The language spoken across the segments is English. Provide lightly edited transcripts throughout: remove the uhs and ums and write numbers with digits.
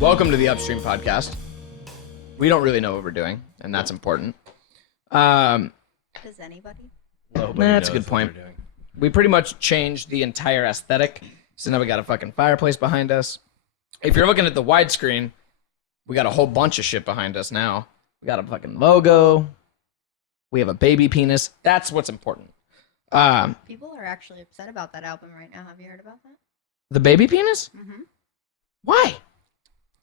Welcome to the Upstream Podcast. We don't really know what we're doing, and that's important. Does anybody? That's a good point. We pretty much changed the entire aesthetic, so now we got a fucking fireplace behind us. If you're looking at the widescreen, we got a whole bunch of shit behind us now. We got a fucking logo. We have a baby penis. That's what's important. People are actually upset about that album right now. Have you heard about that? The baby penis? Mm-hmm. Why?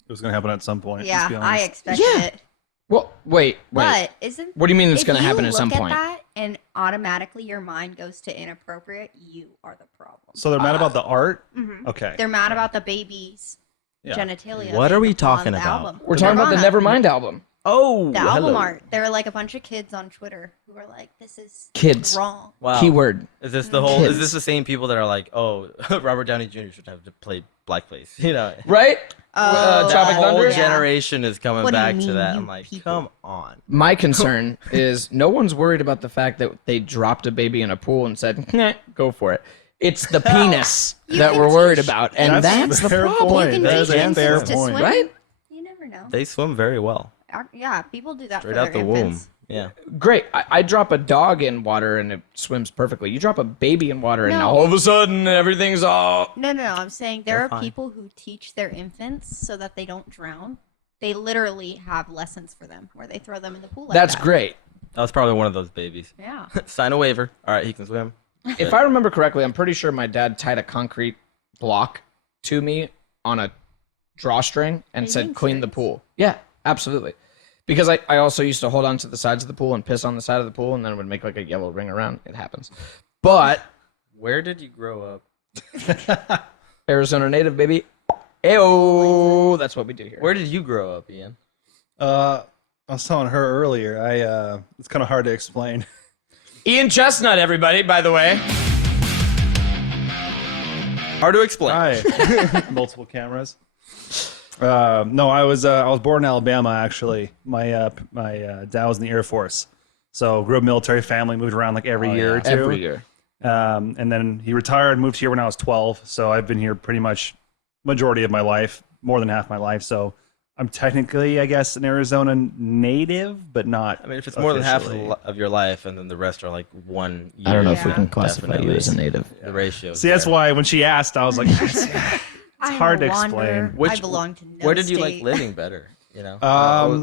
It was going to happen at some point. Yeah, let's be honest. I expected it. Well, wait. But isn't... What do you mean it's if going to happen you at some look point? that and automatically your mind goes to inappropriate, you are the problem. So they're mad about the art? Mm-hmm. Okay. They're mad about the baby's genitalia. What are we on talking the about? album. We're talking about the Nevermind album. Oh, The album art. There are like a bunch of kids on Twitter who are like, this is Kids. wrong. Wow. Keyword. Is this the whole? Kids. Is this the same people that are like, oh, Robert Downey Jr. should have to play blackface? You know, Right? Oh, Tropic the whole Thunder? generation is coming What do you back to mean, that. you I'm like, people? come on. My concern is no one's worried about the fact that they dropped a baby in a pool and said, nah, go for it. It's the penis You that can we're worried teach- about, and that's the fair problem. point. You can That is teach a fair infants to point. swim. Right? You never know. They swim very well, Yeah, people do that straight for out their the womb. infants. Yeah. Great. I drop a dog in water and it swims perfectly. You drop a baby in water and No. now all of a sudden everything's all... No. I'm saying there They're are fine. people who teach their infants so that they don't drown. They literally have lessons for them where they throw them in the pool. Like That's that. great. That was probably one of those babies. Yeah. Sign a waiver. All right, he can swim. If I remember correctly, I'm pretty sure my dad tied a concrete block to me on a drawstring and Are you said, being clean the serious? pool. Yeah, absolutely. Because I also used to hold on to the sides of the pool and piss on the side of the pool, and then it would make like a yellow ring around. It happens. But Where did you grow up? Arizona native, baby. Ayo, that's what we do here. Where did you grow up, Ian? I was telling her earlier, it's kind of hard to explain. Ian Chesnut, everybody, by the way. Hard to explain. Hi. Multiple cameras. No, I was born in Alabama, actually. My dad was in the Air Force. So grew up military family, moved around like every year or two. Every year. And then he retired, moved here when I was 12. So I've been here pretty much majority of my life, more than half my life. So I'm technically, I guess, an Arizona native, but not. I mean, if it's more than half officially. of your life, and then the rest are like 1 year. I don't know if we Yeah. can classify you as a native. The ratio. is See, that's there. why when she asked, I was like, it's hard to explain. I belong to no Where did you like state. living better? You know,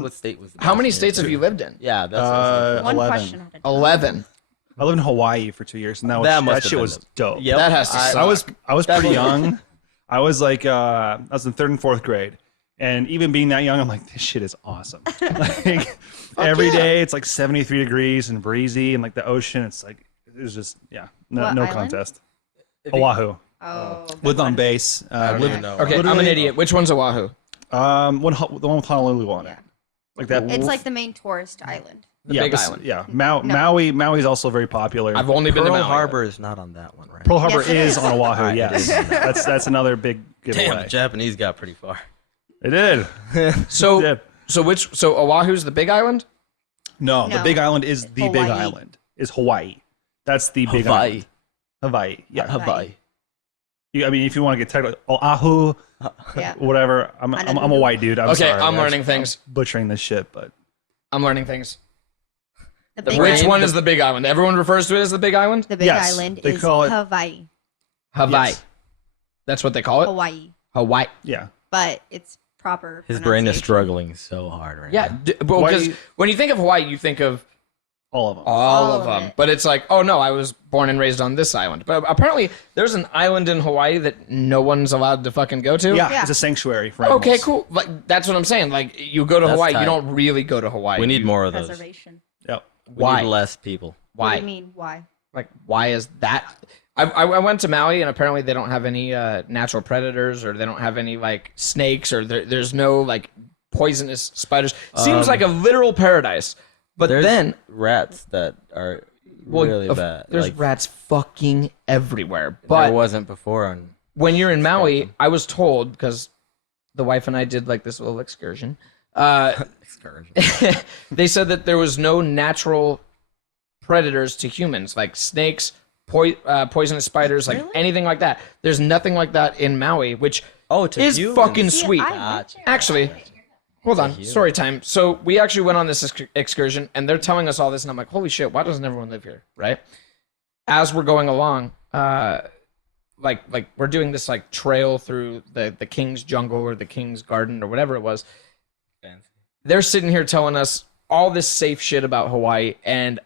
what state was? The How best many in your states have you lived in? Yeah, that's what I was One 11. question at a time. 11. I lived in Hawaii for 2 years, and that That must that have shit been was the- dope. Yep. That has to suck. I was That pretty was- young. I was like I was in 3rd and 4th grade, and even being that young, I'm like, this shit is awesome. Like every day, it's like 73 degrees and breezy, and like the ocean, it's like it's just no What island? contest. If you- Oahu, Oh. lived on base. I don't Lived, even know. Okay, I'm an Literally- idiot. Which one's Oahu? the one with Honolulu on it, Yeah. like that. It's like the main tourist island. The Big bes- Island. Yeah, No. Maui's also very popular. I've only been to Pearl Maui. Harbor is not on that one, right? Pearl Harbor Yes, it is is. on Oahu. Alright, it Yes, is. that's another big Damn, giveaway. the Japanese got pretty far. It did. So, Yeah. so Oahu's the Big Island? No, the No. Big Island is the Big Hawaii. Island. Is Hawaii. That's the Big Hawaii. Island. Hawaii. Yeah. Hawaii. I mean, if you want to get technical, Oahu, Yeah. whatever. I'm a white dude. I'm Okay, sorry. I'm learning things. Butchering this shit, but I'm learning things. The big Which island, one is the Big Island? Everyone refers to it as the Big Island? The big Yes, island they is call it- Hawaii. Hawaii. Yes. That's what they call it? Hawaii. Hawaii. yeah. But it's proper. His brain is pronunciation. struggling so hard right Yeah, now. because Hawaii- when you think of Hawaii, you think of All of them. all All of of them. it. But it's like, oh no, I was born and raised on this island. But apparently there's an island in Hawaii that no one's allowed to fucking go to? Yeah, Yeah. it's a sanctuary for Okay, animals. cool. Like that's what I'm saying. Like you go to That's Hawaii, tight. you don't really go to Hawaii. We need You- more of those. Preservation. Yep. We Why? need less people. What Why? do you mean? Why? Like, why is that? I went to Maui, and apparently they don't have any natural predators, or they don't have any, like, snakes, or there's no, like, poisonous spiders. Seems like a literal paradise. But There's then, rats that are well, really bad. there's Like, rats fucking everywhere. there But wasn't before on when you're in Maui, I was told, because the wife and I did, like, this little excursion, excursion. they said that there was no natural predators to humans, like snakes, poisonous spiders, like Really? anything like that. There's nothing like that in Maui, which Oh, to is humans. fucking See, sweet. I went Gotcha. there. Actually, hold on, human. story time. So we actually went on this excursion, and they're telling us all this, and I'm like, holy shit, why doesn't everyone live here, right? As we're going along, like we're doing this like trail through the king's jungle or the king's garden or whatever it was. Fancy. They're sitting here telling us all this safe shit about Hawaii, and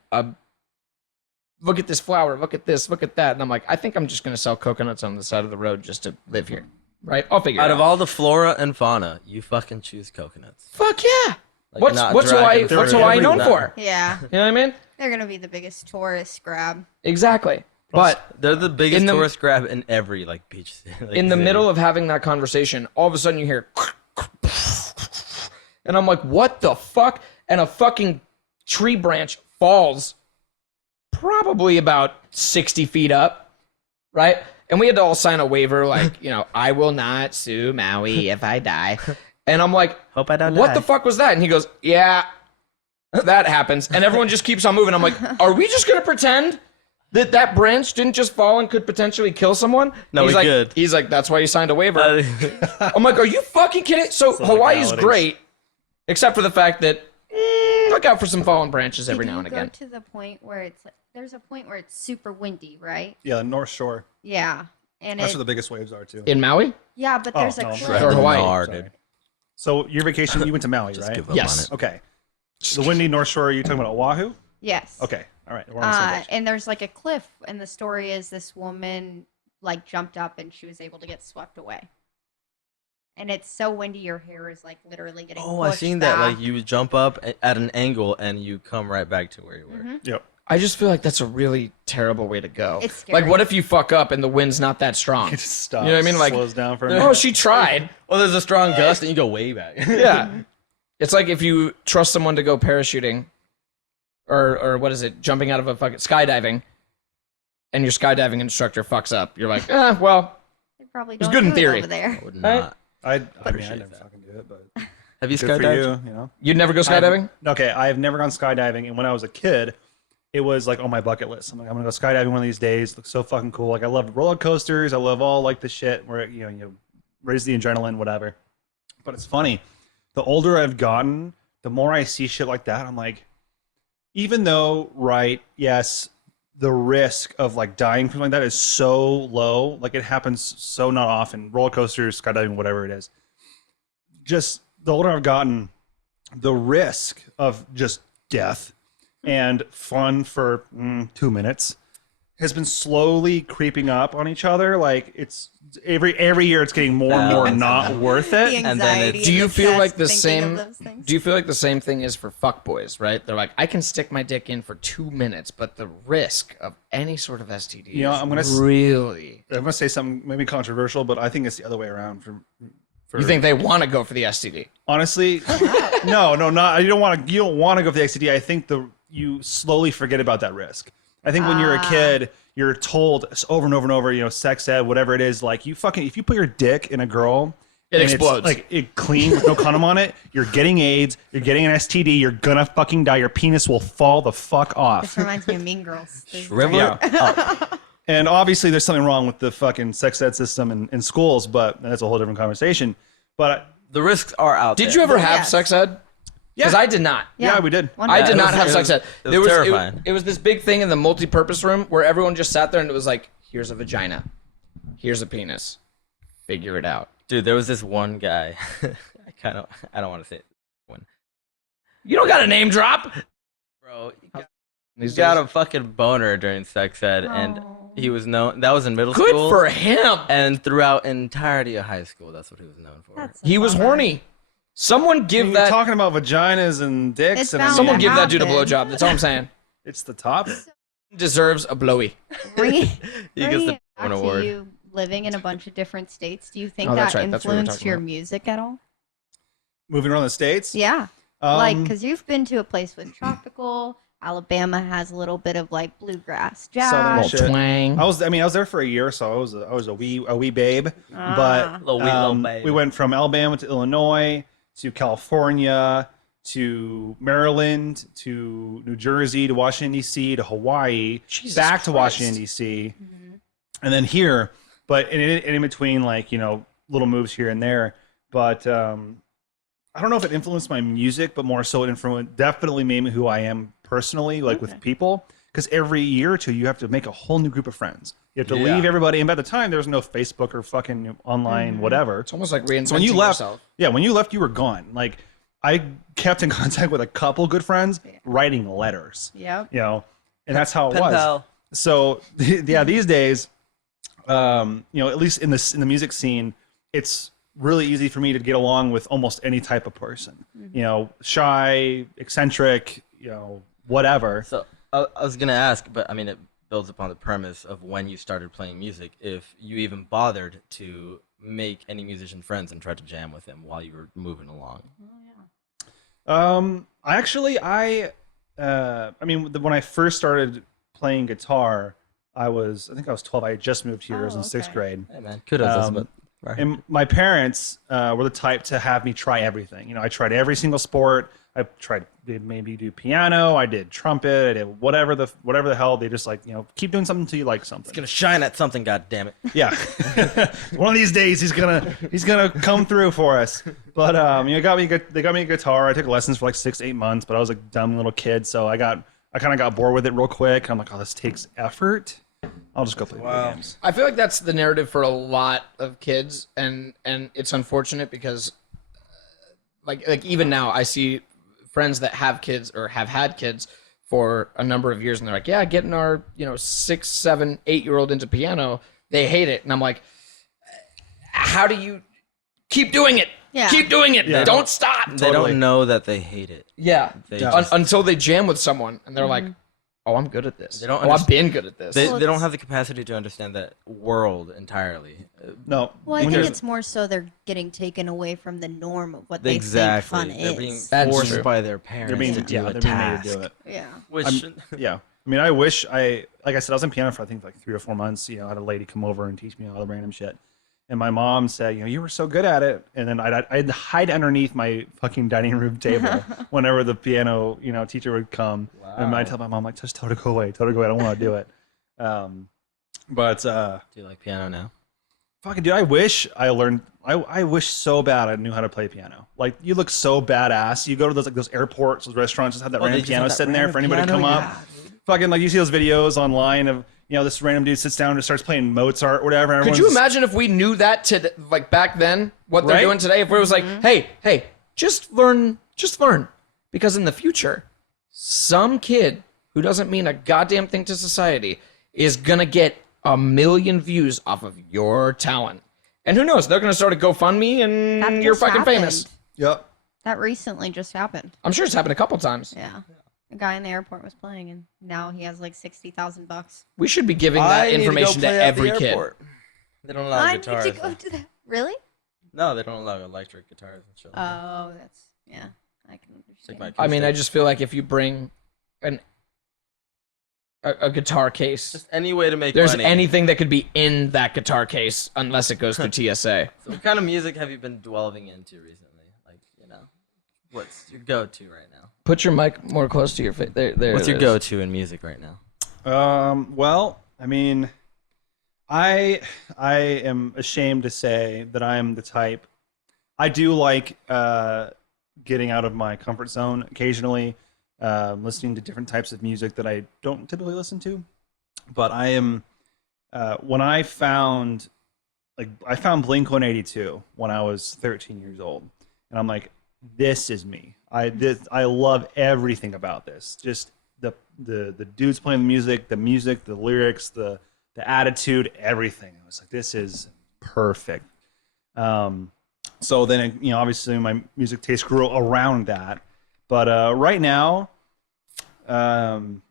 look at this flower, look at this, look at that, and I'm like, I think I'm just gonna sell coconuts on the side of the road just to live here, right? I'll figure Out it of out. all the flora and fauna, you fucking choose coconuts. Fuck yeah! Like, not What's Hawaii? dragon What's fruit. Hawaii known Not- for? Yeah, You know what I mean? they're gonna be the biggest tourist grab. Exactly. But They're the biggest In the- tourist grab in every like beach. Like, in the city. middle of having that conversation, all of a sudden you hear, and I'm like, what the fuck? And a fucking tree branch falls probably about 60 feet up, right? And we had to all sign a waiver like, I will not sue Maui if I die. And I'm like, Hope I don't what die. the fuck was that? And he goes, yeah, that happens. And everyone just keeps on moving. I'm like, are we just going to pretend that branch didn't just fall and could potentially kill someone? No, he's we like, could. He's like, that's why you signed a waiver. I'm like, are you fucking kidding? So Hawaii's legalities. great, except for the fact that look out for some fallen branches every Did now you and again. go to the point where it's like, there's a point where it's super windy, right? Yeah, the North Shore. Yeah, and That's it, where the biggest waves are too. In Maui? yeah, but there's a no, cliff. Or Hawaii. Nar, Sorry. dude. So your vacation, you went to Maui, Just right? give up Yes. on it. Okay. The windy North Shore. Are you talking about Oahu? Yes. Okay. All right. We're on the same page. And there's like a cliff, and the story is this woman like jumped up and she was able to get swept away. And it's so windy, your hair is like literally getting. Oh, I pushed seen that. back. Like you jump up at an angle and you come right back to where you were. Mhm. Yep. I just feel like that's a really terrible way to go. It's Like, scary. what if you fuck up and the wind's not that strong? It just stops. You know what I mean? Like, slows down for a oh, minute. she tried. Oh, there's a strong gust and you go way back. Yeah. It's like if you trust someone to go parachuting or what is it, jumping out of a fucking skydiving, and your skydiving instructor fucks up. You're like, well, They probably It's don't good in do it thery. over there. I would Right? not. I mean, I Appreciate never that. fucking do it, but Have you good for skydived? you. You know. you'd never go skydiving? Okay, I have never gone skydiving, and when I was a kid, it was like on my bucket list. I'm like, I'm gonna go skydiving one of these days. Looks so fucking cool. Like I love roller coasters. I love all like the shit where you raise the adrenaline, whatever. But it's funny. The older I've gotten, the more I see shit like that. I'm like, even though, right? Yes, the risk of like dying from like that is so low. Like it happens so not often. Roller coasters, skydiving, whatever it is. Just the older I've gotten, the risk of just death and fun for 2 minutes has been slowly creeping up on each other. Like it's every year it's getting more and more not worth The it. And then anxiety. it's- Do you and the feel like stress the thinking of same? those things. Do you feel like the same thing is for fuckboys, right? They're like, I can stick my dick in for 2 minutes, but the risk of any sort of STD You know, is I'm gonna really. I'm gonna say something maybe controversial, but I think it's the other way around. For You think they want to go for the STD? honestly, no, not. You don't want to go for the XTD. I think you slowly forget about that risk. I think when you're a kid, you're told over and over and over, sex ed, whatever it is, like if you put your dick in a girl, It and explodes. It's, like it clean with no condom on it, you're getting AIDS, you're getting an STD, you're gonna fucking die. Your penis will fall the fuck This off. reminds me of Mean Girls. Shrivel it up. And obviously, there's something wrong with the fucking sex ed system in schools, but that's a whole different conversation. But The risks are out there. Did you ever have Yes. sex ed? Because I did not. yeah, we did. One I time. did it not was- have it sex was- ed. it was terrifying. It was this big thing in the multi-purpose room where everyone just sat there and it was like, here's a vagina, here's a penis, figure it out. Dude, there was this one guy. I don't want to say it. You don't got a name drop. Bro, he These got days. a fucking boner during sex ed, and Oh. he was known. That was in middle Good school. for him. And throughout entirety of high school, that's what he was known for. That's a He was bummer. horny. Someone give You're that. talking about vaginas and dicks, It's and bound Someone to give that dude a happen. blowjob. That's all I'm saying. it's the top. Deserves a blowy. Bringing, He gets bringing the it back boner to award. you living in a bunch of different states, do you think Oh, that that's right. That's what we were influenced talking your about. music at all? Moving around the states. Yeah. Like, Um, because you've been to a place with tropical. Alabama has a little bit of like bluegrass Southern jazz. shit. Twang. I was there for a year, so I was a wee babe. Ah. But Little babe. we went from Alabama to Illinois to California to Maryland to New Jersey to Washington D.C. to Hawaii, Jesus back to Christ. Washington D.C. Mhm. and then here. But in between, like little moves here and there, but I don't know if it influenced my music, but more so it definitely made me who I am personally, like with people. Because every year or two, you have to make a whole new group of friends. You have to leave everybody. And by the time, there was no Facebook or fucking online whatever. It's almost like reinventing when you left, yourself. Yeah, when you left, you were gone. Like I kept in contact with a couple good friends, writing letters. Yep. You know, and that's how it Pen was. pal. So yeah, these days, you know, at least in the music scene, it's really easy for me to get along with almost any type of person. You know, shy, eccentric, you know, whatever. So I was gonna ask, but I mean, it builds upon the premise of when you started playing music. If you even bothered to make any musician friends and try to jam with them while you were moving along. I mean, when I first started playing guitar, I think I was 12. I had just moved here. I was in sixth grade. Hey man, kudos. But and my parents were the type to have me try everything. You know, I tried every single sport. I tried to maybe do piano. I did trumpet. I did whatever the hell. They just like, you know, keep doing something until you like something. it's gonna shine at something. God damn it. Yeah. One of these days he's gonna come through for us. But you know, they got me a guitar. I took lessons for like 6-8 months, but I was a dumb little kid, so I kind of got bored with it real quick. I'm like, oh, this takes effort. I'll just go play video games. I feel like that's the narrative for a lot of kids, and it's unfortunate because, like even now, I see friends that have kids or have had kids for a number of years, and they're like, yeah, getting our 6, 7, 8-year-old into piano, they hate it, and I'm like, how do you keep doing it? Yeah. Keep doing it. Yeah. Don't stop. They Totally. don't know that they hate it. Yeah. They just- Until they jam with someone, and they're like, oh, I'm good at this. They don't I've been good at this. They Well, don't it's- have the capacity to understand that world entirely. No. Well, I when think you're- it's more so they're getting taken away from the norm of what they Exactly. think fun They're being is. That's forced true. by their parents they're being to do yeah, a they're task. being made to do it. Yeah. Which Yeah. I mean, I wish like I said, I was in piano for I think like 3 or 4 months. You know, I had a lady come over and teach me all the random shit. And my mom said, you were so good at it. And then I'd hide underneath my fucking dining room table whenever the piano, teacher would come. And I'd tell my mom, like, just tell her to go away. Tell her to go away. I don't want to do it. But do you like piano now? fucking dude, I wish I learned. I wish so bad I knew how to play piano. Like, you look so badass. You go to those airports, those restaurants, just have that Oh, they random just piano have that sitting there for random anybody to come piano? up. Fucking, like, you see those videos online of, this random dude sits down and starts playing Mozart or whatever. Could you imagine if we knew that to like back then, what they're Right? doing today? If it was like, hey, just learn, because in the future, some kid who doesn't mean a goddamn thing to society is gonna get 1 million views off of your talent, and who knows? They're gonna start a GoFundMe, and That you're just fucking happened. famous. Yep. That recently just happened. I'm sure it's happened a couple times. Yeah. A guy in the airport was playing, and now he has like $60,000. We should be giving that information to every kid. They don't allow I need guitars. to go to that. Really? No, they don't allow electric guitars and shit. Oh, that's yeah. I can understand. my I mean, I acoustic. just feel like if you bring a guitar case, Just any way to make there's money. anything that could be in that guitar case unless it goes through TSA. So what kind of music have you been delving into recently? Like, what's your go-to right now? Put your mic more close to your face. There. What's it your is. go-to in music right now? Well, I mean, I am ashamed to say that I'm the type. I do like getting out of my comfort zone occasionally, listening to different types of music that I don't typically listen to. But I am when I found Blink-182 when I was 13 years old, and I'm like, this is me. I love everything about this. Just the dudes playing the music, the lyrics, the attitude, everything. I was like, this is perfect. So then, obviously my music taste grew around that. But right now, put on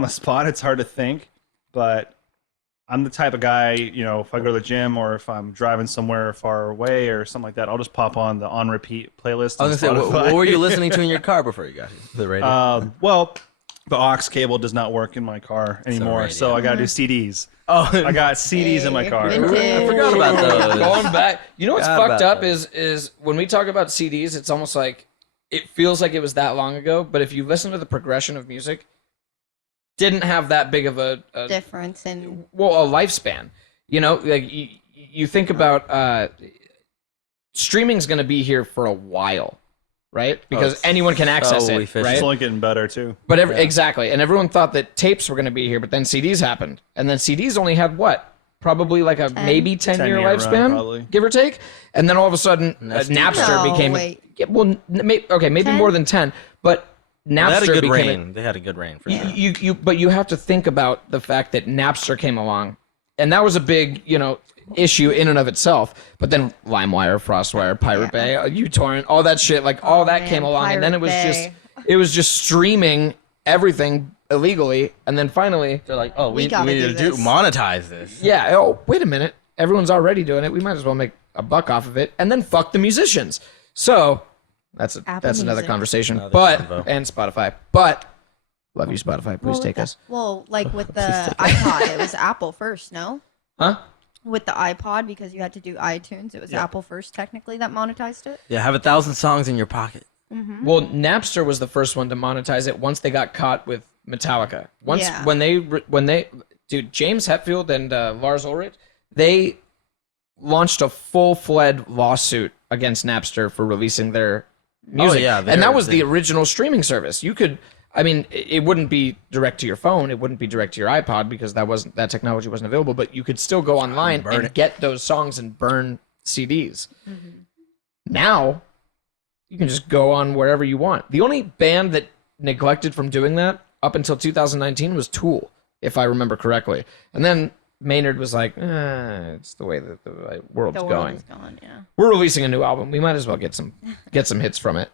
the spot, it's hard to think. But I'm the type of guy, if I go to the gym or if I'm driving somewhere far away or something like that, I'll just pop on the on repeat playlist. I was gonna say, what were you listening to in your car before you got here? The radio. Well, the aux cable does not work in my car anymore, so I gotta do CDs. Oh, I got CDs in my car. Vintage. I forgot about those. Going back, what's Forgot fucked about up is when we talk about CDs, it's almost like it feels like it was that long ago. But if you listen to the progression of music, didn't have that big of a Difference in lifespan. Like you think about streaming's going to be here for a while, right? Because anyone can access it, efficient. right? It's only getting better too. But exactly, and everyone thought that tapes were going to be here, but then CDs happened, and then CDs only had what? Probably like a maybe 10-year 10-year run, lifespan, probably. give or take. And then all of a sudden, Napster No, became wait. maybe 10? more than 10, but Napster They had a good became reign. They had a good reign for sure. but you have to think about the fact that Napster came along, and that was a big, issue in and of itself. But then LimeWire, FrostWire, Pirate Bay, uTorrent, all that shit, like all that man, came along, and then Pirate it was just streaming everything illegally, and then finally, They're like, oh, we gotta need do to this. monetize this. yeah, oh wait a minute, everyone's already doing it. We might as well make a buck off of it, and then fuck the musicians. So that's Apple another Music. conversation. Another But convo. and Spotify, but love you, Spotify. Please take us. Well, like with the iPod, it was Apple first, no? Huh? With the iPod, because you had to do iTunes, it was Apple first technically that monetized it. Yeah, have 1,000 songs in your pocket. Well, Napster was the first one to monetize it once they got caught with Metallica. Yeah. When they dude, James Hetfield and Lars Ulrich, they launched a full-fledged lawsuit against Napster for releasing their music. yeah, and that was the original streaming service. You could, I mean, it wouldn't be direct to your phone, it wouldn't be direct to your iPod because that technology wasn't available, but you could still go online and get those songs and burn CDs. Now, you can just go on wherever you want. The only band that neglected from doing that up until 2019 was Tool, if I remember correctly. And then Maynard was like, it's the way that the world's The going. world is gone, yeah. We're releasing a new album. We might as well get some hits from it,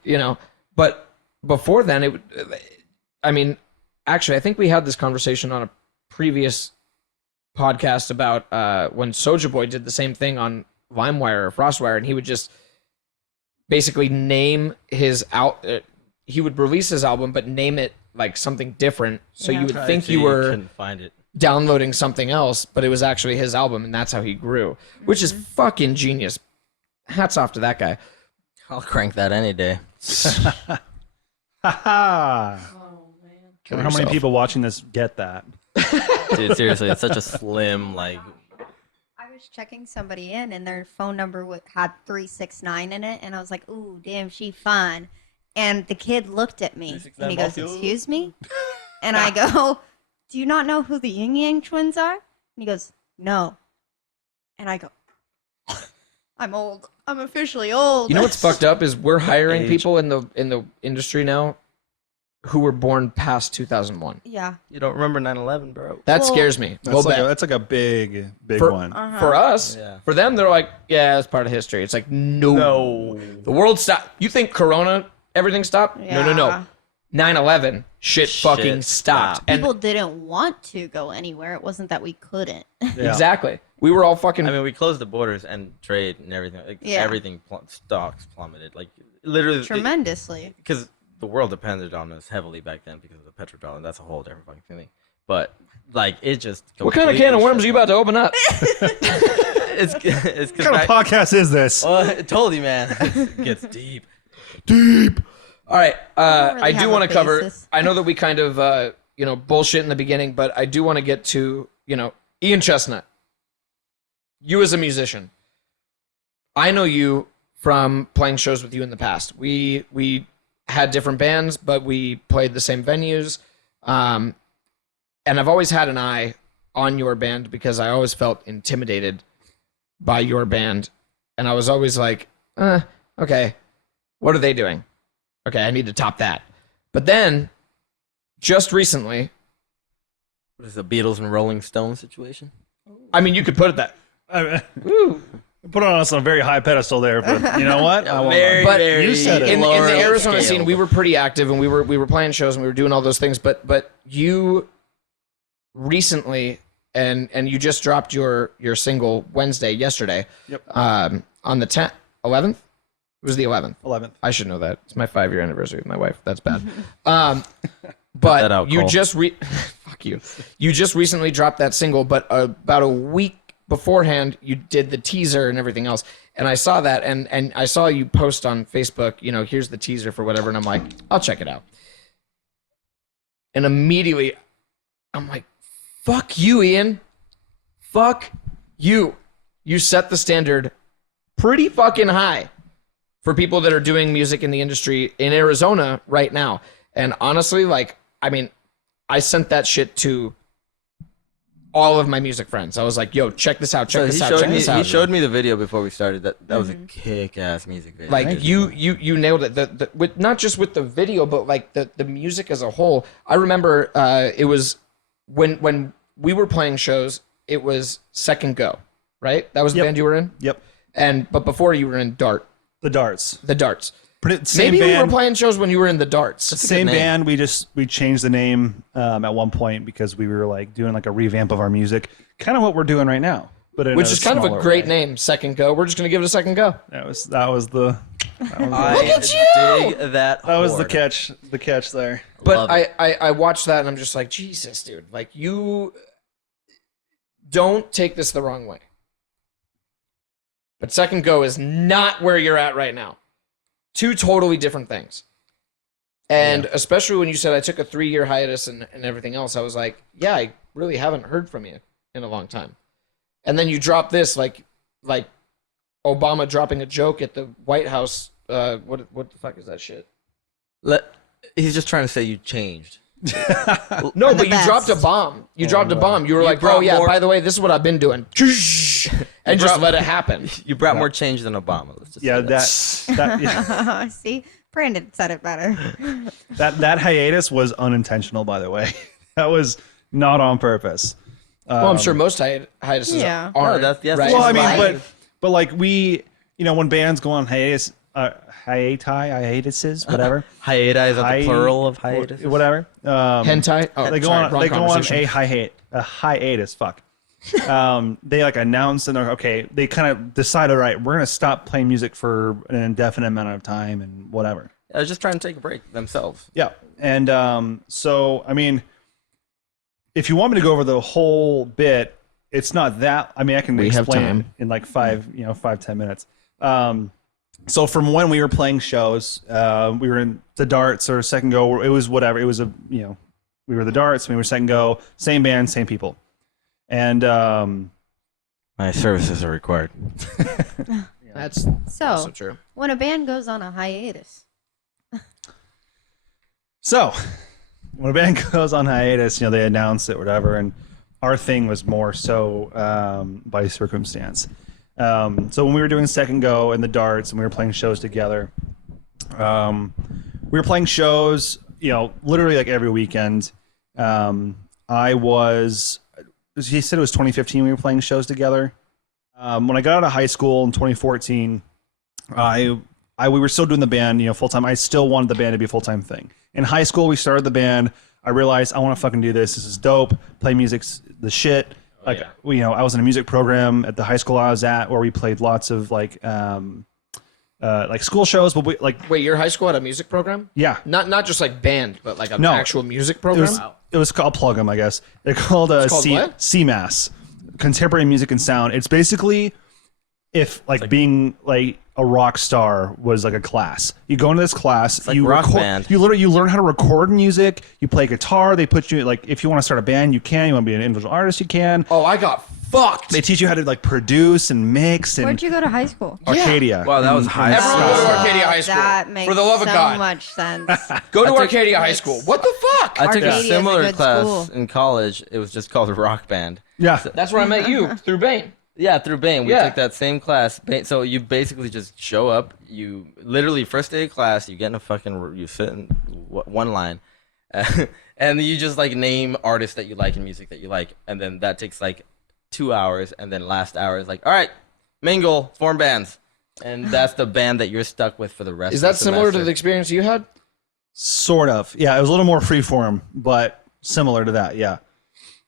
But before then, actually, I think we had this conversation on a previous podcast about when Soulja Boy did the same thing on LimeWire or FrostWire, and he would just basically name his he would release his album, but name it like something different, so you would think you were couldn't find it. downloading something else, but it was actually his album, and that's how he grew, which is fucking genius. Hats off to that guy. I'll crank that any day. Ha ha! I wonder how many people watching this get that. Dude, seriously, it's such a slim, like, I was checking somebody in, and their phone number had 369 in it, and I was like, "Ooh, damn, she fine." And the kid looked at me, and he goes, "Excuse me?" And I go, "Do you not know who the Yin Yang Twins are?" And he goes, "No." And I go, "I'm old. I'm officially old." You know what's fucked up is we're hiring Age. people in the industry now who were born past 2001. Yeah. you don't remember 9/11, bro. That Well, scares me. That's like a big For- one. For us, Yeah. for them, they're like, yeah, it's part of history. It's like, no. The world stopped. You think Corona, everything stopped? No. Yeah. 9/11, shit fucking stopped. stopped. And People didn't want to go anywhere. It wasn't that we couldn't. Yeah. exactly. We were all fucking. I mean, we closed the borders and trade and everything. Like, Yeah. everything, stocks plummeted. Like, literally. Tremendously. Because the world depended on us heavily back then because of the petrodollar. That's a whole different fucking thing. But, like, it just. what kind of can of worms are you about to open up? It's What because. kind of podcast is this? Well, I told you, man. It gets deep. Deep. All right. don't really I have do a want to cover. basis. I know that we kind of, bullshit in the beginning, but I do want to get to, Ian Chesnut. You as a musician. I know you from playing shows with you in the past. We had different bands, but we played the same venues. And I've always had an eye on your band because I always felt intimidated by your band. And I was always like, okay, what are they doing? Okay, I need to top that. But then, just recently, What is the Beatles and Rolling Stones situation? I mean, you could put it that. Woo. Put it on us on a very high pedestal there, but you know what? I won't. But you said it. In the lower Arizona scale. scene, we were pretty active, and we were playing shows, and we were doing all those things. But you recently, and you just dropped your single yesterday. Yep. On the 11th. It was the 11th. 11th. I should know that. It's my 5-year anniversary with my wife. That's bad. that But out, you Cole. just fuck you. You just recently dropped that single, but about a week beforehand, you did the teaser and everything else. And I saw that, and I saw you post on Facebook, here's the teaser for whatever, and I'm like, I'll check it out. And immediately, I'm like, fuck you, Ian. Fuck you. You set the standard pretty fucking high for people that are doing music in the industry in Arizona right now. And honestly, like, I mean, I sent that shit to all of my music friends. I was like, yo, check this out, check this out. He showed me the video before we started. That was a kick-ass music video. Like, you nailed it. With not just with the video, but like the music as a whole. I remember it was when we were playing shows, it was Second Go, right? That was the band you were in? Yep. But before you were in Dart. The Darts. The Darts. Same Maybe band, we were playing shows when you were in the Darts. Same band. We changed the name at one point because we were like doing like a revamp of our music, kind of what we're doing right now. But which is kind of a great name, Second Go. We're just gonna give it a second go. That was the. Look at you! Dig that was the catch. The catch there. But I watched that and I'm just like, Jesus, dude. Like, you don't take this the wrong way. But Second Go is not where you're at right now. Two totally different things. And especially when you said I took a 3-year hiatus and everything else, I was like, yeah, I really haven't heard from you in a long time. And then you drop this like Obama dropping a joke at the White House. What the fuck is that shit? He's just trying to say you changed. No, but you dropped a bomb. You dropped a bomb. You were like, bro, yeah, by the way, this is what I've been doing. And just let it happen. You brought more change than Obama. Let's just say that yeah. See, Brandon said it better. that hiatus was unintentional, by the way. That was not on purpose. Well, I'm sure most hiatuses are. Right? Well, I mean, but like we, when bands go on hiatus, hiatuses, whatever. Hiatus is the plural of hiatus. Whatever. Hentai. Oh, they go on a hiatus. Fuck. They like announce and they're okay. They kind of decide, all right, we're gonna stop playing music for an indefinite amount of time and whatever. I was just trying to take a break themselves. Yeah, and so I mean, if you want me to go over the whole bit, it's not that. I mean, I can explain it in like 5-10 minutes. So from when we were playing shows, we were in the Darts or Second Go. It was whatever. It was we were the Darts. We were Second Go. Same band, same people. And my services are required. That's so also true. When a band goes on a hiatus. So when a band goes on hiatus, they announce it, whatever. And our thing was more so by circumstance. So when we were doing Second Go and the Darts and we were playing shows together, we were playing shows, literally like every weekend. He said it was 2015 we were playing shows together. When I got out of high school in 2014, we were still doing the band, full time. I still wanted the band to be a full time thing. In high school, we started the band. I realized I want to fucking do this. This is dope. Play music's the shit. I was in a music program at the high school I was at where we played lots of like school shows. But wait, your high school had a music program? Yeah, not just like band, but like an actual music program. It was called Plug 'em, I guess. They're called CMAS, Contemporary Music and Sound. It's basically if being like a rock star was like a class. You go into this class, you band. You learn how to record music. You play guitar. They put you if you want to start a band, you can. You want to be an individual artist, you can. Oh, I got fucked. They teach you how to produce and mix. And where'd you go to high school? Arcadia. Wow, that was high school. Everyone go to Arcadia High School. That makes for the love of God. so much sense. Go to Arcadia High School. What the fuck? I took Arcadia a is a similar good class school. in college. It was just called a rock band. Yeah. That's where I met you, through Bane. Yeah, through Bane. We Yeah. took that same class. So you basically just show up. You literally first day of class, you get in you sit in one line, and you just name artists that you like and music that you like, and then that takes 2 hours, and then last hour is all right, mingle, form bands, and that's the band that you're stuck with for the rest. Is of that the similar to semester. the experience you had? Sort of. Yeah, it was a little more freeform, but similar to that. Yeah.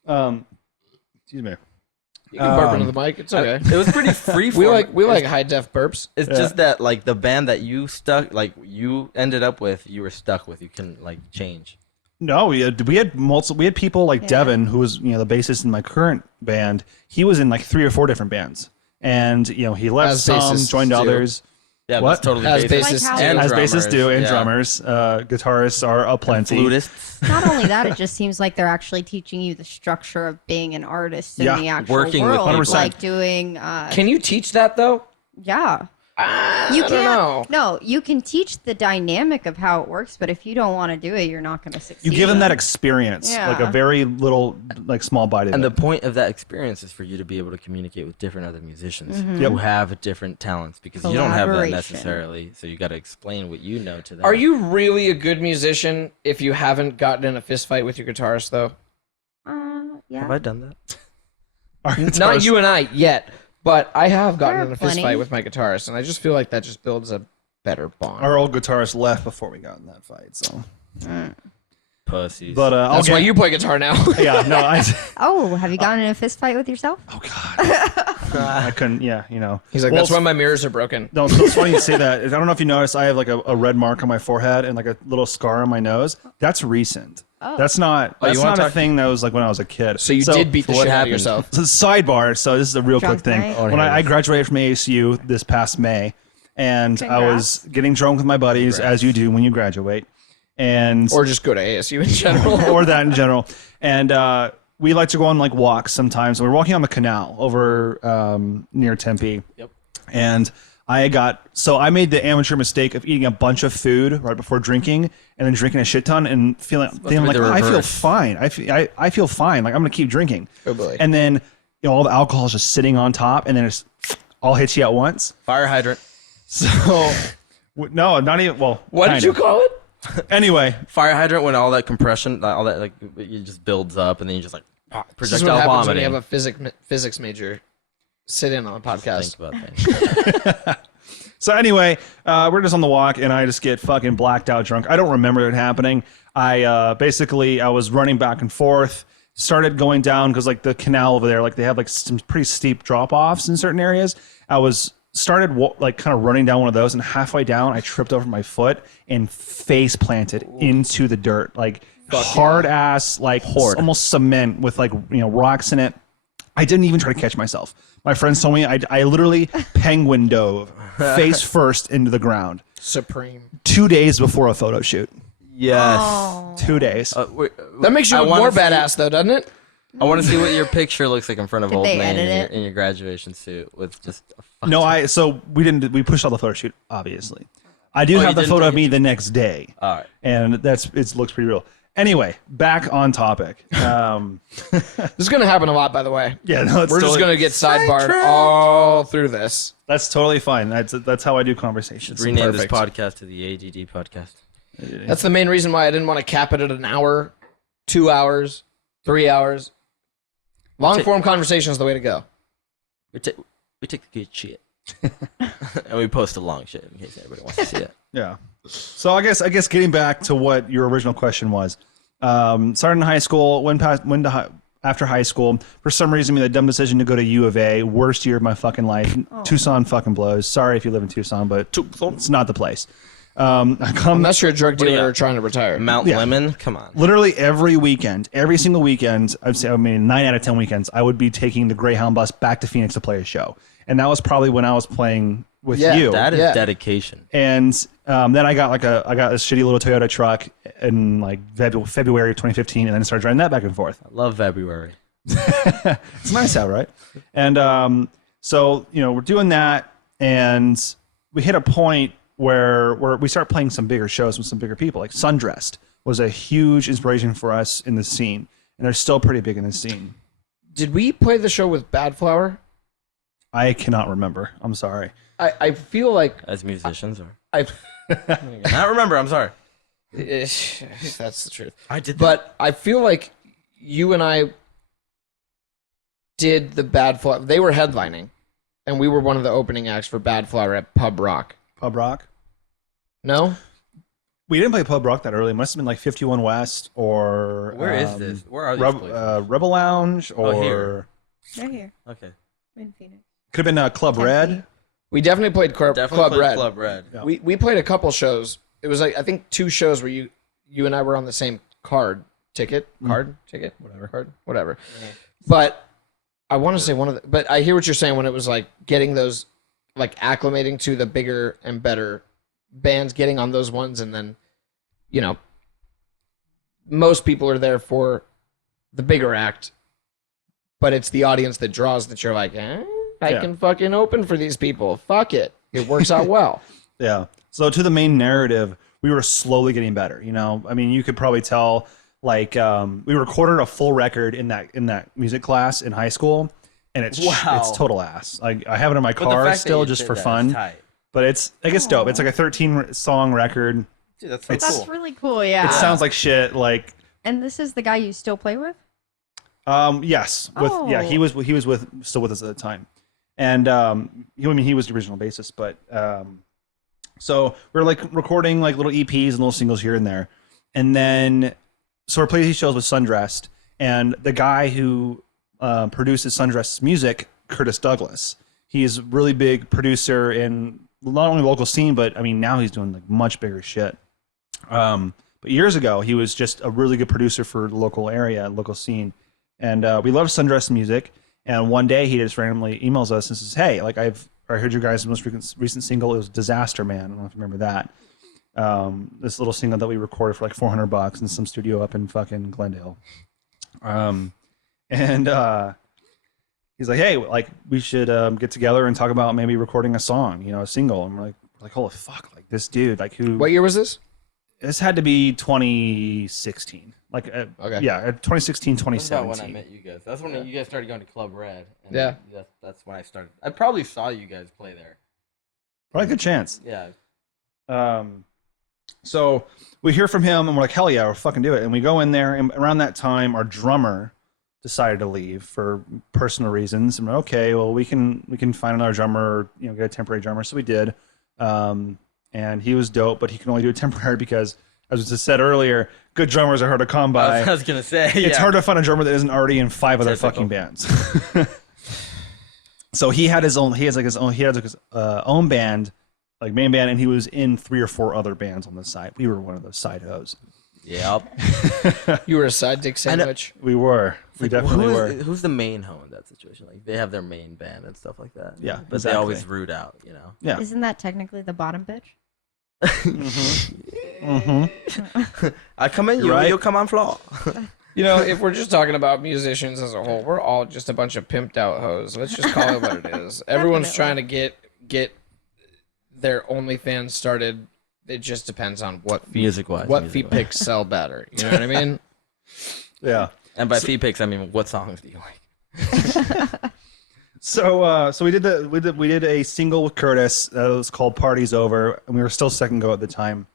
Excuse me. You can burp into the mic. It's okay. It was pretty free. we like high def burps. It's just that the band that you you ended up with, you were stuck with. You couldn't change. No, we had multiple. We had people like Devin, who was the bassist in my current band. He was in 3 or 4 different bands, and he left As some, bassists joined do. others. Yeah, What? that's totally As basis. bassists and As drummers, bassists do, and yeah. drummers, guitarists are aplenty. Flutists. Not only that, it just seems like they're actually teaching you the structure of being an artist in Yeah, the actual working with world, people. 100%. like doing. Can you teach that though? Yeah. I don't know. No, you can teach the dynamic of how it works, but if you don't want to do it, you're not going to succeed. You give them that experience, Yeah. like a very little, like small bite of And it. the point of that experience is for you to be able to communicate with different other musicians Mm-hmm. who have different talents, because you don't have that Collaboration. necessarily. So you got to explain what you know to them. Are you really a good musician if you haven't gotten in a fist fight with your guitarist, though? Yeah. Have I done that? Our Not guitarist- you and I yet, but I have gotten There are in a fist plenty. fight with my guitarist, and I just feel like that just builds a better bond. Our old guitarist left before we got in that fight, so. Pussies. But I'll That's get. why you play guitar now. Yeah, no, Oh, have you gotten in a fist fight with yourself? Oh God, I couldn't. Yeah, you know. He's like, Well, that's why my mirrors are broken. No, it's funny you say that. I don't know if you noticed, I have like a red mark on my forehead and like a little scar on my nose. That's recent. Oh. That's not. Oh, you That's wanna not a talk- thing that was like when I was a kid. So you did beat the what shit out of happened? yourself. So sidebar. So this is a real Drunk quick thing. night? I wanna When hear I this. graduated from ASU this past May, and I was Congrats. getting drunk with my buddies, as you do when you graduate, and Or just go to ASU in general. or that in general. And we like to go on like walks sometimes. We're walking on the canal over near Tempe. Yep. And I made the amateur mistake of eating a bunch of food right before drinking, and then drinking a shit ton and feeling be like the I feel reverse. fine. I feel fine. Like I'm gonna keep drinking. Oh, boy. And then all the alcohol is just sitting on top, and then it's all hits you at once. Fire hydrant. So no, not even. Well, What did kinda. you call it? Anyway, Fire hydrant, when all that compression, all that like it just builds up, and then you just like This is what projectile happens when you vomiting. have a physics major sit in on a podcast. Think about things. so anyway, we're just on the walk, and I just get fucking blacked out drunk. I don't remember it happening. I was running back and forth, started going down because like the canal over there, like they have like some pretty steep drop offs in certain areas. Started like kind of running down one of those, and halfway down, I tripped over my foot and face planted into the dirt, like hard ass, like almost cement with like rocks in it. I didn't even try to catch myself. My friends told me I literally penguin dove face first into the ground Supreme. 2 days before a photo shoot. Yes. Oh. 2 days. That makes you I look wanna more see- badass, though, doesn't it? I want to see what your picture looks like in front of Did old they man edit in your, it? in your graduation suit with just a fuck No, so we pushed out the photo shoot, obviously. I do Oh, have you the didn't photo of take me the next day. All right. And it looks pretty real. Anyway, back on topic. This is going to happen a lot, by the way. Yeah, no, We're just going to get sidebarred all through this. That's totally fine. That's how I do conversations. Rename perfect. this podcast to the ADD podcast. That's the main reason why I didn't want to cap it at an hour, 2 hours, 3 hours. Long form conversation is the way to go. We take the good shit, and we post the long shit in case everybody wants to see it. Yeah. So I guess getting back to what your original question was, started in high school, after high school. For some reason, made the dumb decision to go to U of A. Worst year of my fucking life. Tucson fucking blows. Sorry if you live in Tucson, but it's not the place. Unless you're a drug dealer you or trying to retire. Mount Lemon, come on. Literally every weekend, every single weekend, I'd say, 9 out of 10 weekends, I would be taking the Greyhound bus back to Phoenix to play a show. And that was probably when I was playing with Yeah, you. That is Yeah. dedication. And then I got I got a shitty little Toyota truck in like February of 2015, and then I started driving that back and forth. I love February. It's nice out, right? And so we're doing that, and we hit a point where we start playing some bigger shows with some bigger people. Like Sundressed was a huge inspiration for us in the scene, and they're still pretty big in the scene. Did we play the show with Bad Flower? I cannot remember. I'm sorry. I feel like As musicians, or I. I remember. I'm sorry. That's the truth. I did, But I feel like you and I did the Bad Flower. They were headlining, and we were one of the opening acts for Bad Flower at Pub Rock. Pub Rock. No? We didn't play Pub Rock that early. It must have been like 51 West or Where is this? Where are these places? Rebel Lounge or here. Right here Okay. in Phoenix. could have been Club Red. We definitely played Definitely Club played Red. Club Red. Yeah. We played a couple shows. It was like I think 2 shows where you and I were on the same ticket. Whatever. But I want to say but I hear what you're saying when it was like getting those, like acclimating to the bigger and better bands, getting on those ones, and then most people are there for the bigger act, but it's the audience that draws that you're like, I can fucking open for these people. Fuck it. It works out well. Yeah. So to the main narrative, we were slowly getting better. You know, I mean, you could probably tell. Like we recorded a full record in that music class in high school, and it's total ass. Like I have it in my car still just for fun. But it's dope. It's like a 13 song record. Dude, that's That's really cool. Yeah. It sounds like shit. Like. And this is the guy you still play with? Yes. He was still with us at the time, and he was the original bassist. But so we're like recording like little EPs and little singles here and there, and then. So we're playing these shows with Sundressed, and the guy who produces Sundressed's music, Curtis Douglas, he's a really big producer in not only the local scene, but I mean now he's doing like much bigger shit. But years ago, he was just a really good producer for the local area, local scene, and we love Sundressed music. And one day he just randomly emails us and says, "Hey, like I heard your guys' most recent single. It was Disaster Man. I don't know if you remember that." This little single that we recorded for like $400 in some studio up in fucking Glendale. And he's like, "Hey, like we should get together and talk about maybe recording a song, a single." And we're like, "Holy fuck, like this dude, like who?" What year was this? This had to be 2016. Like, okay. Yeah, 2016, 2017. That's about when I met you guys. That's when you guys started going to Club Red. And yeah. That's when I started. I probably saw you guys play there. Probably a good chance. Yeah. So we hear from him and we're like, hell yeah, we'll fucking do it. And we go in there, and around that time, our drummer decided to leave for personal reasons. And we're okay, well, we can find another drummer, get a temporary drummer. So we did. And he was dope, but he can only do it temporary because, as was said earlier, good drummers are hard to come by. I was gonna say, it's hard to find a drummer that isn't already in 5 other fucking bands. So he had his own band, like main band, and he was in 3 or 4 other bands on the side. We were one of those side hoes. Yep. You were a side dick sandwich. We were. We definitely were. Who's the main hoe in that situation? Like they have their main band and stuff like that. Yeah, but they always root out, Yeah. Isn't that technically the bottom bitch? I come in, you come on floor. If we're just talking about musicians as a whole, we're all just a bunch of pimped out hoes. Let's just call it what it is. Everyone's trying to get their OnlyFans started. It just depends on what music-wise, what feet picks sell better. You know what I mean? Yeah. And by feet picks, I mean what songs do you like? So we did a single with Curtis that was called "Party's Over," and we were still second go at the time,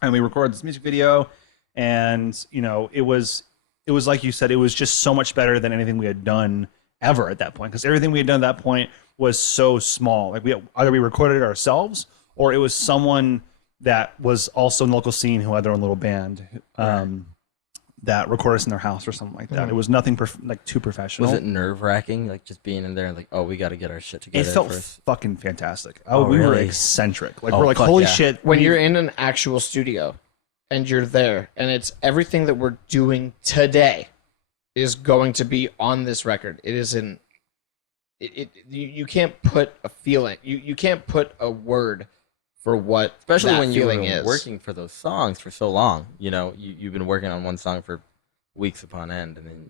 and we recorded this music video, and it was like you said, it was just so much better than anything we had done ever at that point, because everything we had done at that point was so small. Like either we recorded it ourselves or it was someone that was also in the local scene who had their own little band that recorded us in their house or something like that. It was nothing too professional. Was it nerve-wracking, like just being in there and like, oh, we got to get our shit together? It felt first? fucking fantastic. We were eccentric. Like we're like, fuck holy yeah. shit. When you're in an actual studio and you're there and it's everything that we're doing today is going to be on this record. It is you can't put a feeling. You can't put a word for what especially that when you feeling were is. working for those songs for so long. You've been working on one song for weeks upon end, and then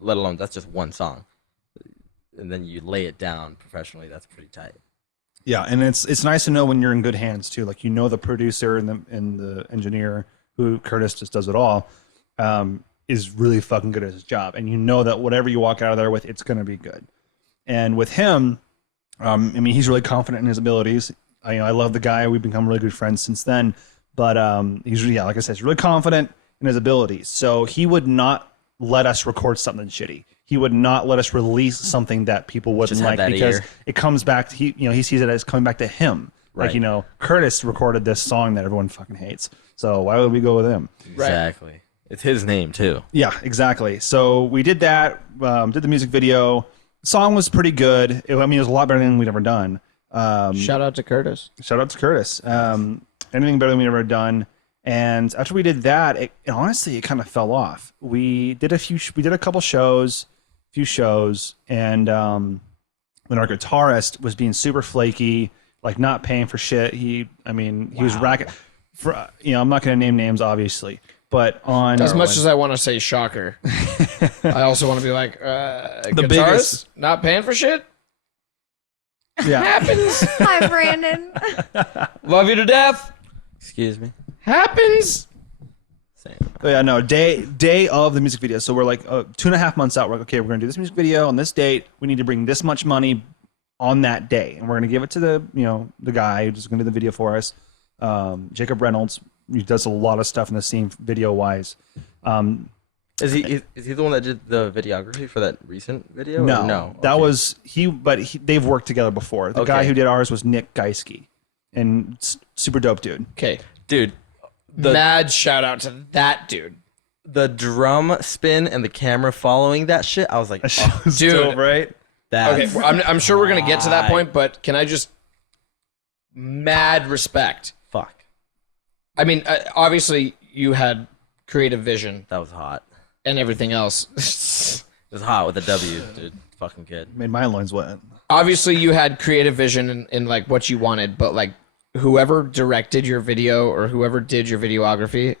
let alone that's just one song, and then you lay it down professionally. That's pretty tight. Yeah, and it's nice to know when you're in good hands too. Like the producer and the engineer, who Curtis just does it all, is really fucking good at his job, and that whatever you walk out of there with, it's gonna be good. And with him, he's really confident in his abilities. I love the guy. We've become really good friends since then. But he's like I said, he's really confident in his abilities. So he would not let us record something shitty. He would not let us release something that people wouldn't like, because it comes back to he sees it as coming back to him. Right. Like Curtis recorded this song that everyone fucking hates. So why would we go with him? Exactly. Right. It's his name too. Yeah, exactly. So we did that. Did the music video. The song was pretty good. It was a lot better than we'd ever done. Shout out to Curtis. Anything better than we'd ever done. And after we did that, it kind of fell off. We did a couple shows, and when our guitarist was being super flaky, like not paying for shit, he was racking for I'm not going to name names obviously, but as much as I want to say shocker, I also want to be like the guitarist biggest not paying for shit. Yeah. Happens. Hi, Brandon. Love you to death. Excuse me. Happens. Same. Oh, yeah, no, day of the music video. So we're like 2.5 months out. We're like, okay, we're gonna do this music video on this date. We need to bring this much money on that day, and we're gonna give it to the guy who's gonna do the video for us, Jacob Reynolds. He does a lot of stuff in the scene video wise. Is he the one that did the videography for that recent video? No, or no. that Okay. was he. But they've worked together before. The guy Okay. who did ours was Nick Geiske, and super dope dude. Okay. Dude. Mad shout out to that dude. The drum spin and the camera following that shit, I was like, oh, Dude. Dope, right? that's Okay, well, I'm sure we're gonna get to that high. point, but can I just mad respect? Fuck. I mean, obviously you had creative vision That was hot. and everything else. It was hot with a W, dude. Fucking kid. Made my loins wet. Obviously you had creative vision in like what you wanted, but like whoever directed your video or whoever did your videography,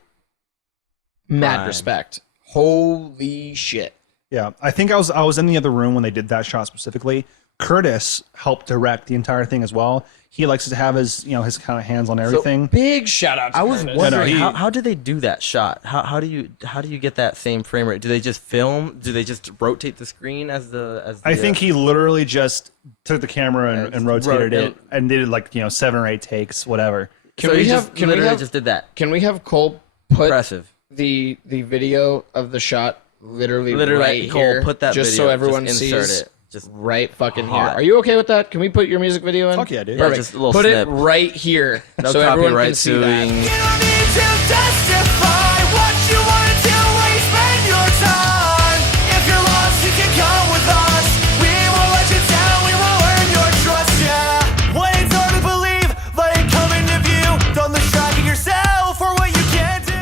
mad Prime. respect. Holy shit. Yeah, I think I was in the other room when they did that shot specifically. Curtis helped direct the entire thing as well. He likes to have his his kind of hands on everything. Big shout out to I was Curtis. wondering he- how did they do that shot? How do you get that same frame rate? Do they just film? Do they just rotate the screen as the I think he literally just took the camera and rotated it and did like 7 or 8 takes, whatever. Can so we he have just can we literally have just did that. can we have Cole put Impressive. the video of the shot literally right Cole, here, put that just video. so everyone just sees insert it. Just right fucking here. hot. Are you okay with that? Can we put your music video in? Fuck yeah, dude. Yeah, Perfect. just a little put snip. it right here No so everyone can copyright see suing. that. You don't need to justify what you want until we spend your time. If you're lost, you can come with us. We won't let you down, we won't earn your trust, yeah. When it's hard to believe, let it come into view. Don't distract yourself for what you can't do.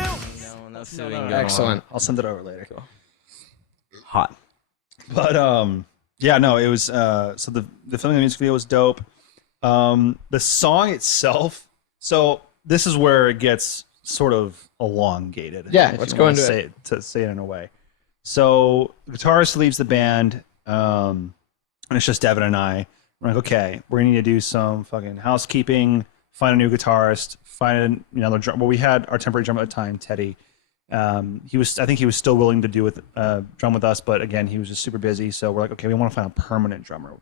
No suing going on. Excellent. I'll send it over later. Hot. But yeah, no, it was so the filming of the music video was dope. The song itself, so this is where it gets sort of elongated. Yeah, if let's you go wanna into say to say it in a way. So the guitarist leaves the band, and it's just Devin and I. We're like, okay, we're gonna need to do some fucking housekeeping, find a new guitarist, find another drum. Well, we had our temporary drummer at the time, Teddy. I think he was still willing to do drum with us, but again, he was just super busy. So we're like, okay, we want to find a permanent drummer.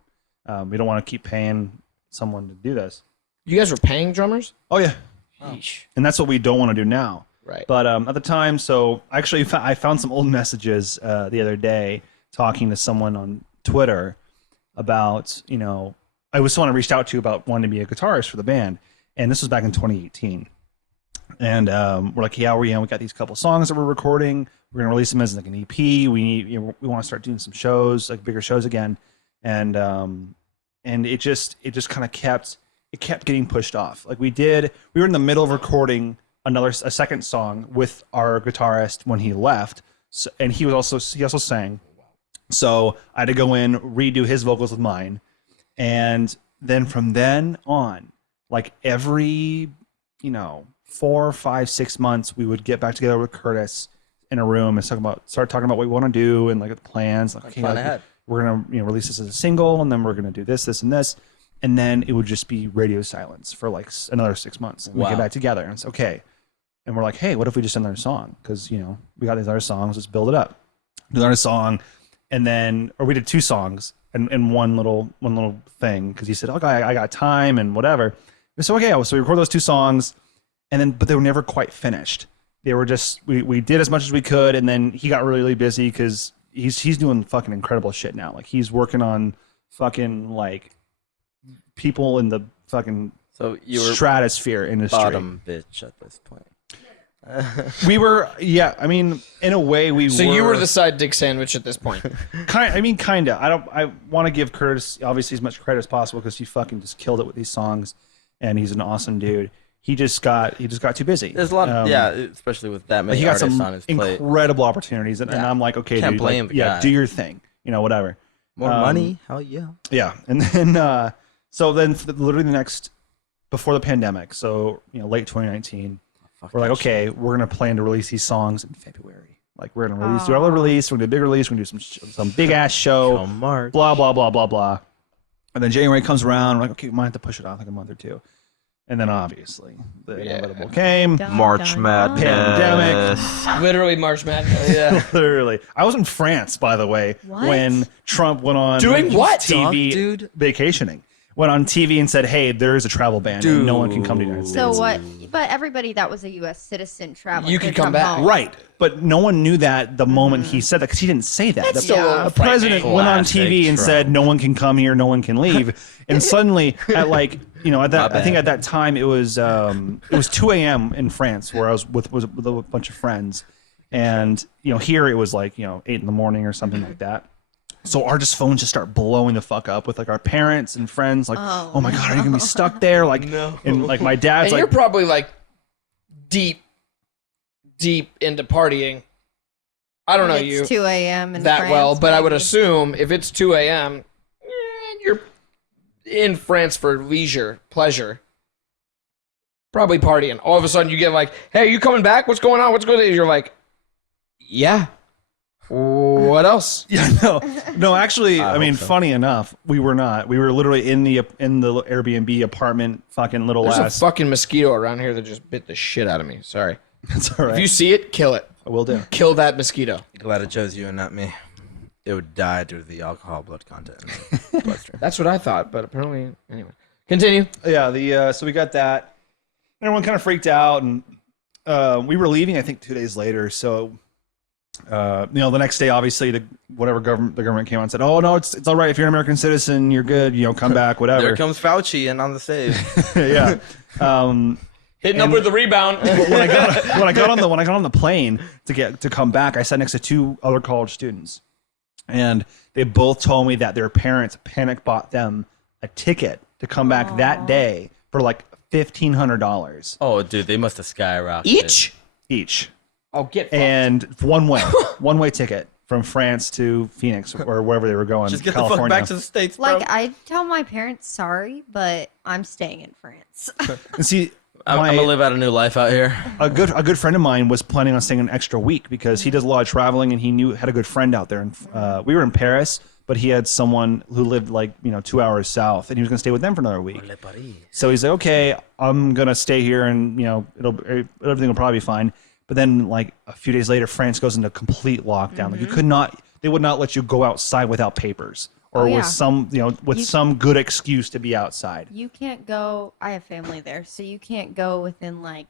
We don't want to keep paying someone to do this. You guys were paying drummers? Oh yeah, Yeesh. and that's what we don't want to do now. Right. But at the time, so actually, I found some old messages the other day talking to someone on Twitter about I was someone I reached out to about wanting to be a guitarist for the band, and this was back in 2018. And we're like, yeah, we got these couple songs that we're recording. We're gonna release them as like an EP. We need, we want to start doing some shows, like bigger shows again. And it just kind of kept getting pushed off. Like we were in the middle of recording a second song with our guitarist when he left, so, and he also sang. So I had to go in, redo his vocals with mine, and then from then on, like every 4, 5, 6 months, we would get back together with Curtis in a room and start talking about what we want to do and like the plans. Like, okay, plan like, ahead. we're gonna release this as a single, and then we're gonna do this, and this, and then it would just be radio silence for like another 6 months. And we Wow. get back together, and it's okay. And we're like, hey, what if we just did another song? Because we got these other songs, let's build it up. Do another song, and then we did 2 songs and one little thing because he said, okay, I got time and whatever. So okay, so we record those 2 songs. And then, but they were never quite finished. They were just, we did as much as we could, and then he got really, really busy because he's doing fucking incredible shit now. Like he's working on fucking like people in the fucking So you were stratosphere industry. bottom bitch at this point. We were, yeah. I mean, in a way, we So were. you were the side dick sandwich at this point. Kinda. I want to give Curtis obviously as much credit as possible because he fucking just killed it with these songs, and he's an awesome dude. He just got too busy. There's a lot of, especially with that But many he got artists some on his plate. incredible opportunities, and I'm like, okay, Can't dude, blame like, the yeah, guy. do your thing, whatever. More money? Hell yeah. Yeah, and then so then literally the next before the pandemic, so late 2019, we're like, okay, we're gonna plan to release these songs in February. Like we're gonna do our release, we're gonna do a big release, we're gonna do some big ass show, March. blah blah blah blah blah. And then January comes around. We're like, okay, we might have to push it off like a month or two. And then obviously the inevitable came. March Madness. Pandemic. Literally March Madness. Yeah. Literally. I was in France, by the way, What? when Trump went on Doing what? TV Dude. vacationing. Went on TV and said, hey, there is a travel ban and no one can come to the United States. So what? But everybody that was a U.S. citizen traveling. You could come back. home. Right. But no one knew that the moment he said that because he didn't say that. That's The, still the president went on Classic TV and Trump. said, no one can come here, no one can leave. And suddenly at like, you know, at that, My I think bad. at that time it was 2 a.m. in France where I was with a bunch of friends. And, you know, here it was like, 8 in the morning or something like that. So our phones just start blowing the fuck up with like our parents and friends, like, oh my God, are you gonna be stuck there? Like, and like my dad's And like, you're probably like deep into partying. I don't know It's you 2 a.m. in that France, well, but I would maybe. assume if it's 2 a.m., you're in France for leisure, pleasure. Probably partying. All of a sudden you get like, hey, you coming back? What's going on? What's going on? You're like, yeah. What else? yeah, no, actually, I mean, hope so. funny enough, we were not. We were literally in the Airbnb apartment, fucking little There's a ass. fucking mosquito around here that just bit the shit out of me. Sorry. It's all If right. you see it, kill it. I will do. Kill that mosquito. Glad it chose you and not me. It would die due to the alcohol blood content in the bloodstream. That's what I thought, but apparently, anyway. Continue. Yeah, so we got that. Everyone kind of freaked out, and we were leaving, I think, 2 days later. So, the next day, obviously, the government came out and said, "Oh no, it's all right. If you're an American citizen, you're good. Come back, whatever." There comes Fauci in on the save. yeah. Hitting up with the rebound. when I got on the plane to come back, I sat next to 2 other college students, and they both told me that their parents panic bought them a ticket to come back that day for like $1,500 Oh, dude, they must have skyrocketed. each, Oh, get fucked. and one way ticket from France to Phoenix or wherever they were going. Just get California. the fuck back to the States, bro. Like, I tell my parents sorry, but I'm staying in France. And see, I'm gonna live out a new life out here. a good friend of mine was planning on staying an extra week because he does a lot of traveling and he had a good friend out there. And we were in Paris, but he had someone who lived 2 hours south, and he was going to stay with them for another week. So he's like, okay, I'm going to stay here, and everything will probably be fine. But then like a few days later, France goes into complete lockdown. Like they would not let you go outside without papers or yeah. with some good excuse to be outside. You can't go. I have family there, so you can't go within like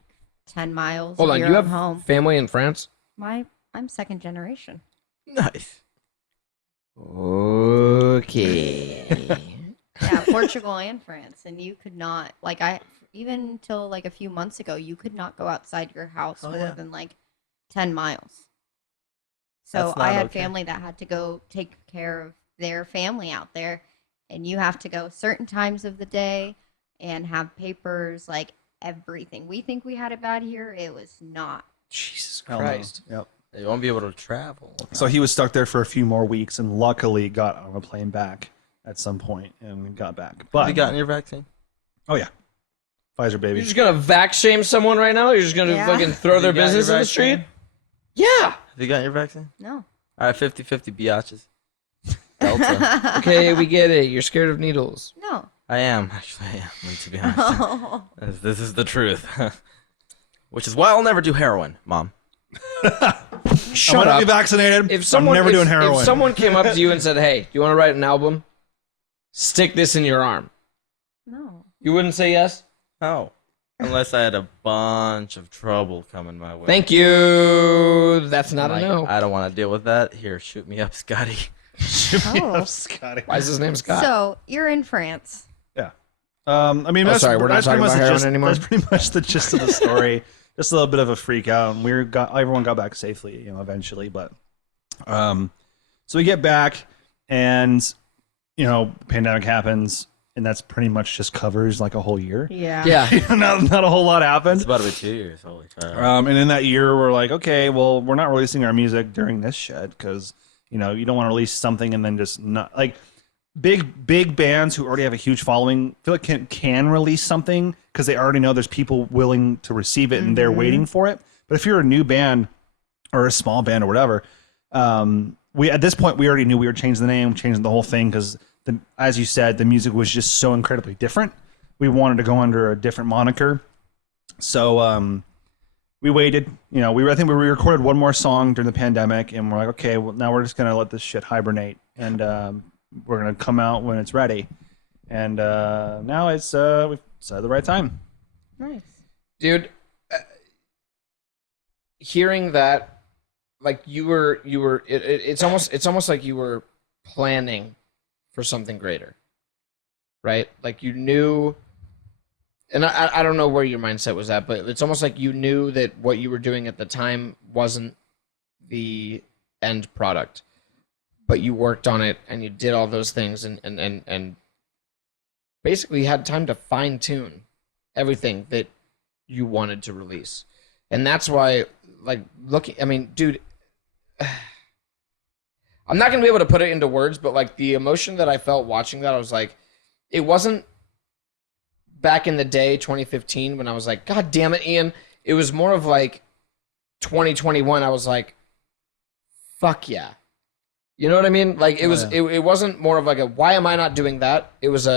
10 miles Hold of on, your you own have home. family in France? I'm second generation. Nice. Okay. Yeah, Portugal and France, and you could not even until like a few months ago, you could not go outside your house more than like 10 miles. So That's not I had okay. family that had to go take care of their family out there, and you have to go certain times of the day and have papers, like everything. We think we had it bad here. It was not. Jesus Hell no. Christ. Yep. You won't be able to travel. So he was stuck there for a few more weeks, and luckily got on a plane back at some point and got back. But Have you gotten your vaccine? oh yeah, Pfizer baby. You're just gonna vac shame someone right now? You're just gonna Yeah. fucking throw their You got your business in the vaccine? street? Yeah. Have you gotten your vaccine? No. All right, 50-50 biatches. Delta. Okay, we get it. You're scared of needles. No. I am, actually, I am, to be honest. This is the truth. Which is why I'll never do heroin, Mom. Shut I'm gonna up. be vaccinated. If someone I'm never doing heroin. If someone came up to you and said, "Hey, do you want to write an album? Stick this in your arm." No. You wouldn't say yes? Oh. Unless I had a bunch of trouble coming my way. Thank you. That's not Like, a no. I don't want to deal with that. Here, shoot me up, Scotty. Oh. Scotty. Why is his name Scott? So you're in France. Yeah. I mean, Oh, that's, sorry, we're not that's pretty talking much about the heroin gist, anymore? That's pretty much the gist of the story. Just a little bit of a freak out, and everyone got back safely, eventually. But, so we get back, and pandemic happens, and that's pretty much just covers like a whole year. Yeah. yeah. not a whole lot It's happened. about to be 2 years. Holy cow. And in that year, we're like, okay, well, we're not releasing our music during this shit because you don't want to release something and then just not like big bands who already have a huge following feel like can release something because they already know there's people willing to receive it and they're waiting for it. But if you're a new band or a small band or whatever, we at this point we already knew we were changing the name, changing the whole thing because as you said, the music was just so incredibly different. We wanted to go under a different moniker. So we waited. I think we recorded one more song during the pandemic, and we're like, okay, well, now we're just gonna let this shit hibernate, and we're gonna come out when it's ready. And now we've decided the right time. Nice. Dude, hearing that, like it's almost like you were planning for something greater, right? Like you knew, and I don't know where your mindset was at, but it's almost like you knew that what you were doing at the time wasn't the end product, but you worked on it and you did all those things and basically had time to fine tune everything that you wanted to release. And that's why, like, dude, I'm not going to be able to put it into words, but like the emotion that I felt watching that, I was like, it wasn't back in the day, 2015, when I was like, God damn it, Ian. It was more of like 2021. I was like, fuck yeah. You know what I mean? Like it was, it wasn't more of like a, why am I not doing that? It was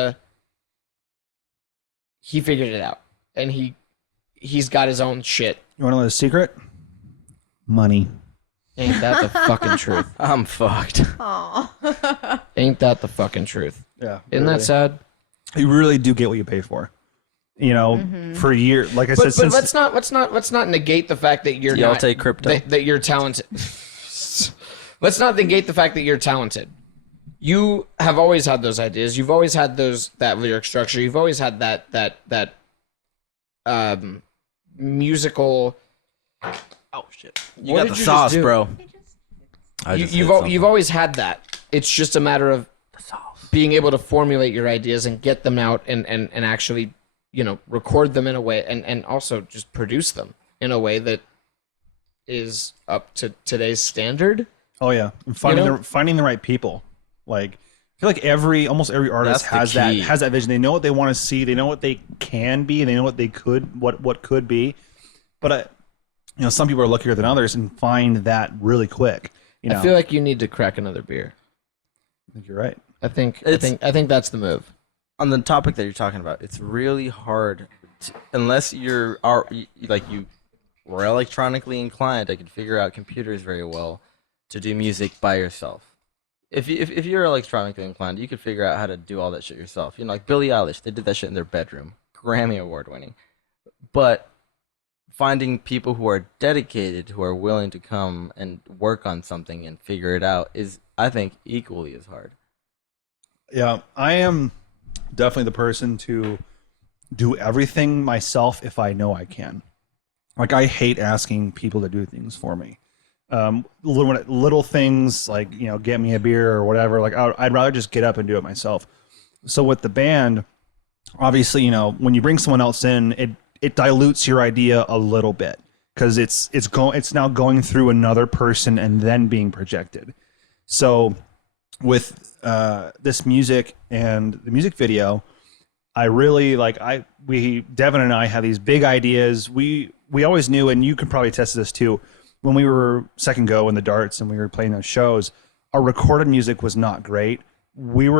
he figured it out and he's got his own shit. You want to know the secret? Money. Ain't that the fucking truth? I'm fucked. Aw. Ain't that the fucking truth? Yeah. Isn't that sad? You really do get what you pay for. For years, like I said, But let's not negate the fact that you're Y'all not take crypto? that you're talented. Let's not negate the fact that you're talented. You have always had those ideas. You've always had that lyric structure. You've always had that musical. Oh shit! You What got did the you sauce, just do? bro. I just said You've something. always had that. It's just a matter of The sauce. being able to formulate your ideas and get them out and actually, record them in a way and also just produce them in a way that is up to today's standard. Oh yeah, and finding the right people. Like I feel like almost every artist That's the key. has that vision. They know what they want to see. They know what they can be, and they know what they could be. But some people are luckier than others and find that really quick. I feel like you need to crack another beer. I think you're right. I think that's the move. On the topic that you're talking about, it's really hard unless you were electronically inclined. I could figure out computers very well to do music by yourself. If you're electronically inclined, you could figure out how to do all that shit yourself. Like Billie Eilish, they did that shit in their bedroom, Grammy award winning. But finding people who are dedicated, who are willing to come and work on something and figure it out is, I think, equally as hard. Yeah, I am definitely the person to do everything myself if I know I can. Like I hate asking people to do things for me. Little things like get me a beer or whatever. Like I'd rather just get up and do it myself. So with the band, obviously when you bring someone else in, it dilutes your idea a little bit because it's now going through another person and then being projected. So with this music and the music video, I really Devin and I have these big ideas. We always knew, and you could probably attest to this too, when we were second go in the darts and we were playing those shows, our recorded music was not great. There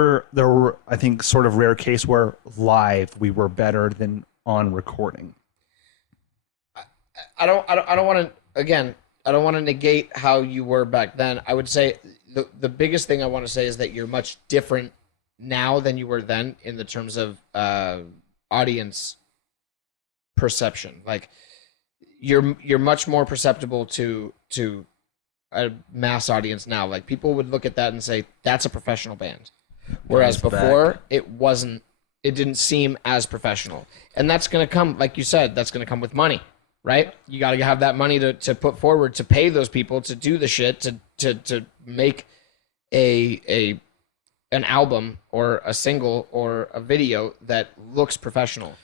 were, I think, sort of rare case where live we were better than on recording. I don't want to negate how you were back then. I would say the biggest thing I want to say is that you're much different now than you were then in the terms of audience perception. Like you're much more perceptible to a mass audience now. Like people would look at that and say that's a professional band, whereas before it didn't seem as professional. And that's going to come, like you said, that's going to come with money, right? You got to have that money to put forward to pay those people to do the shit to make an album or a single or a video that looks professional.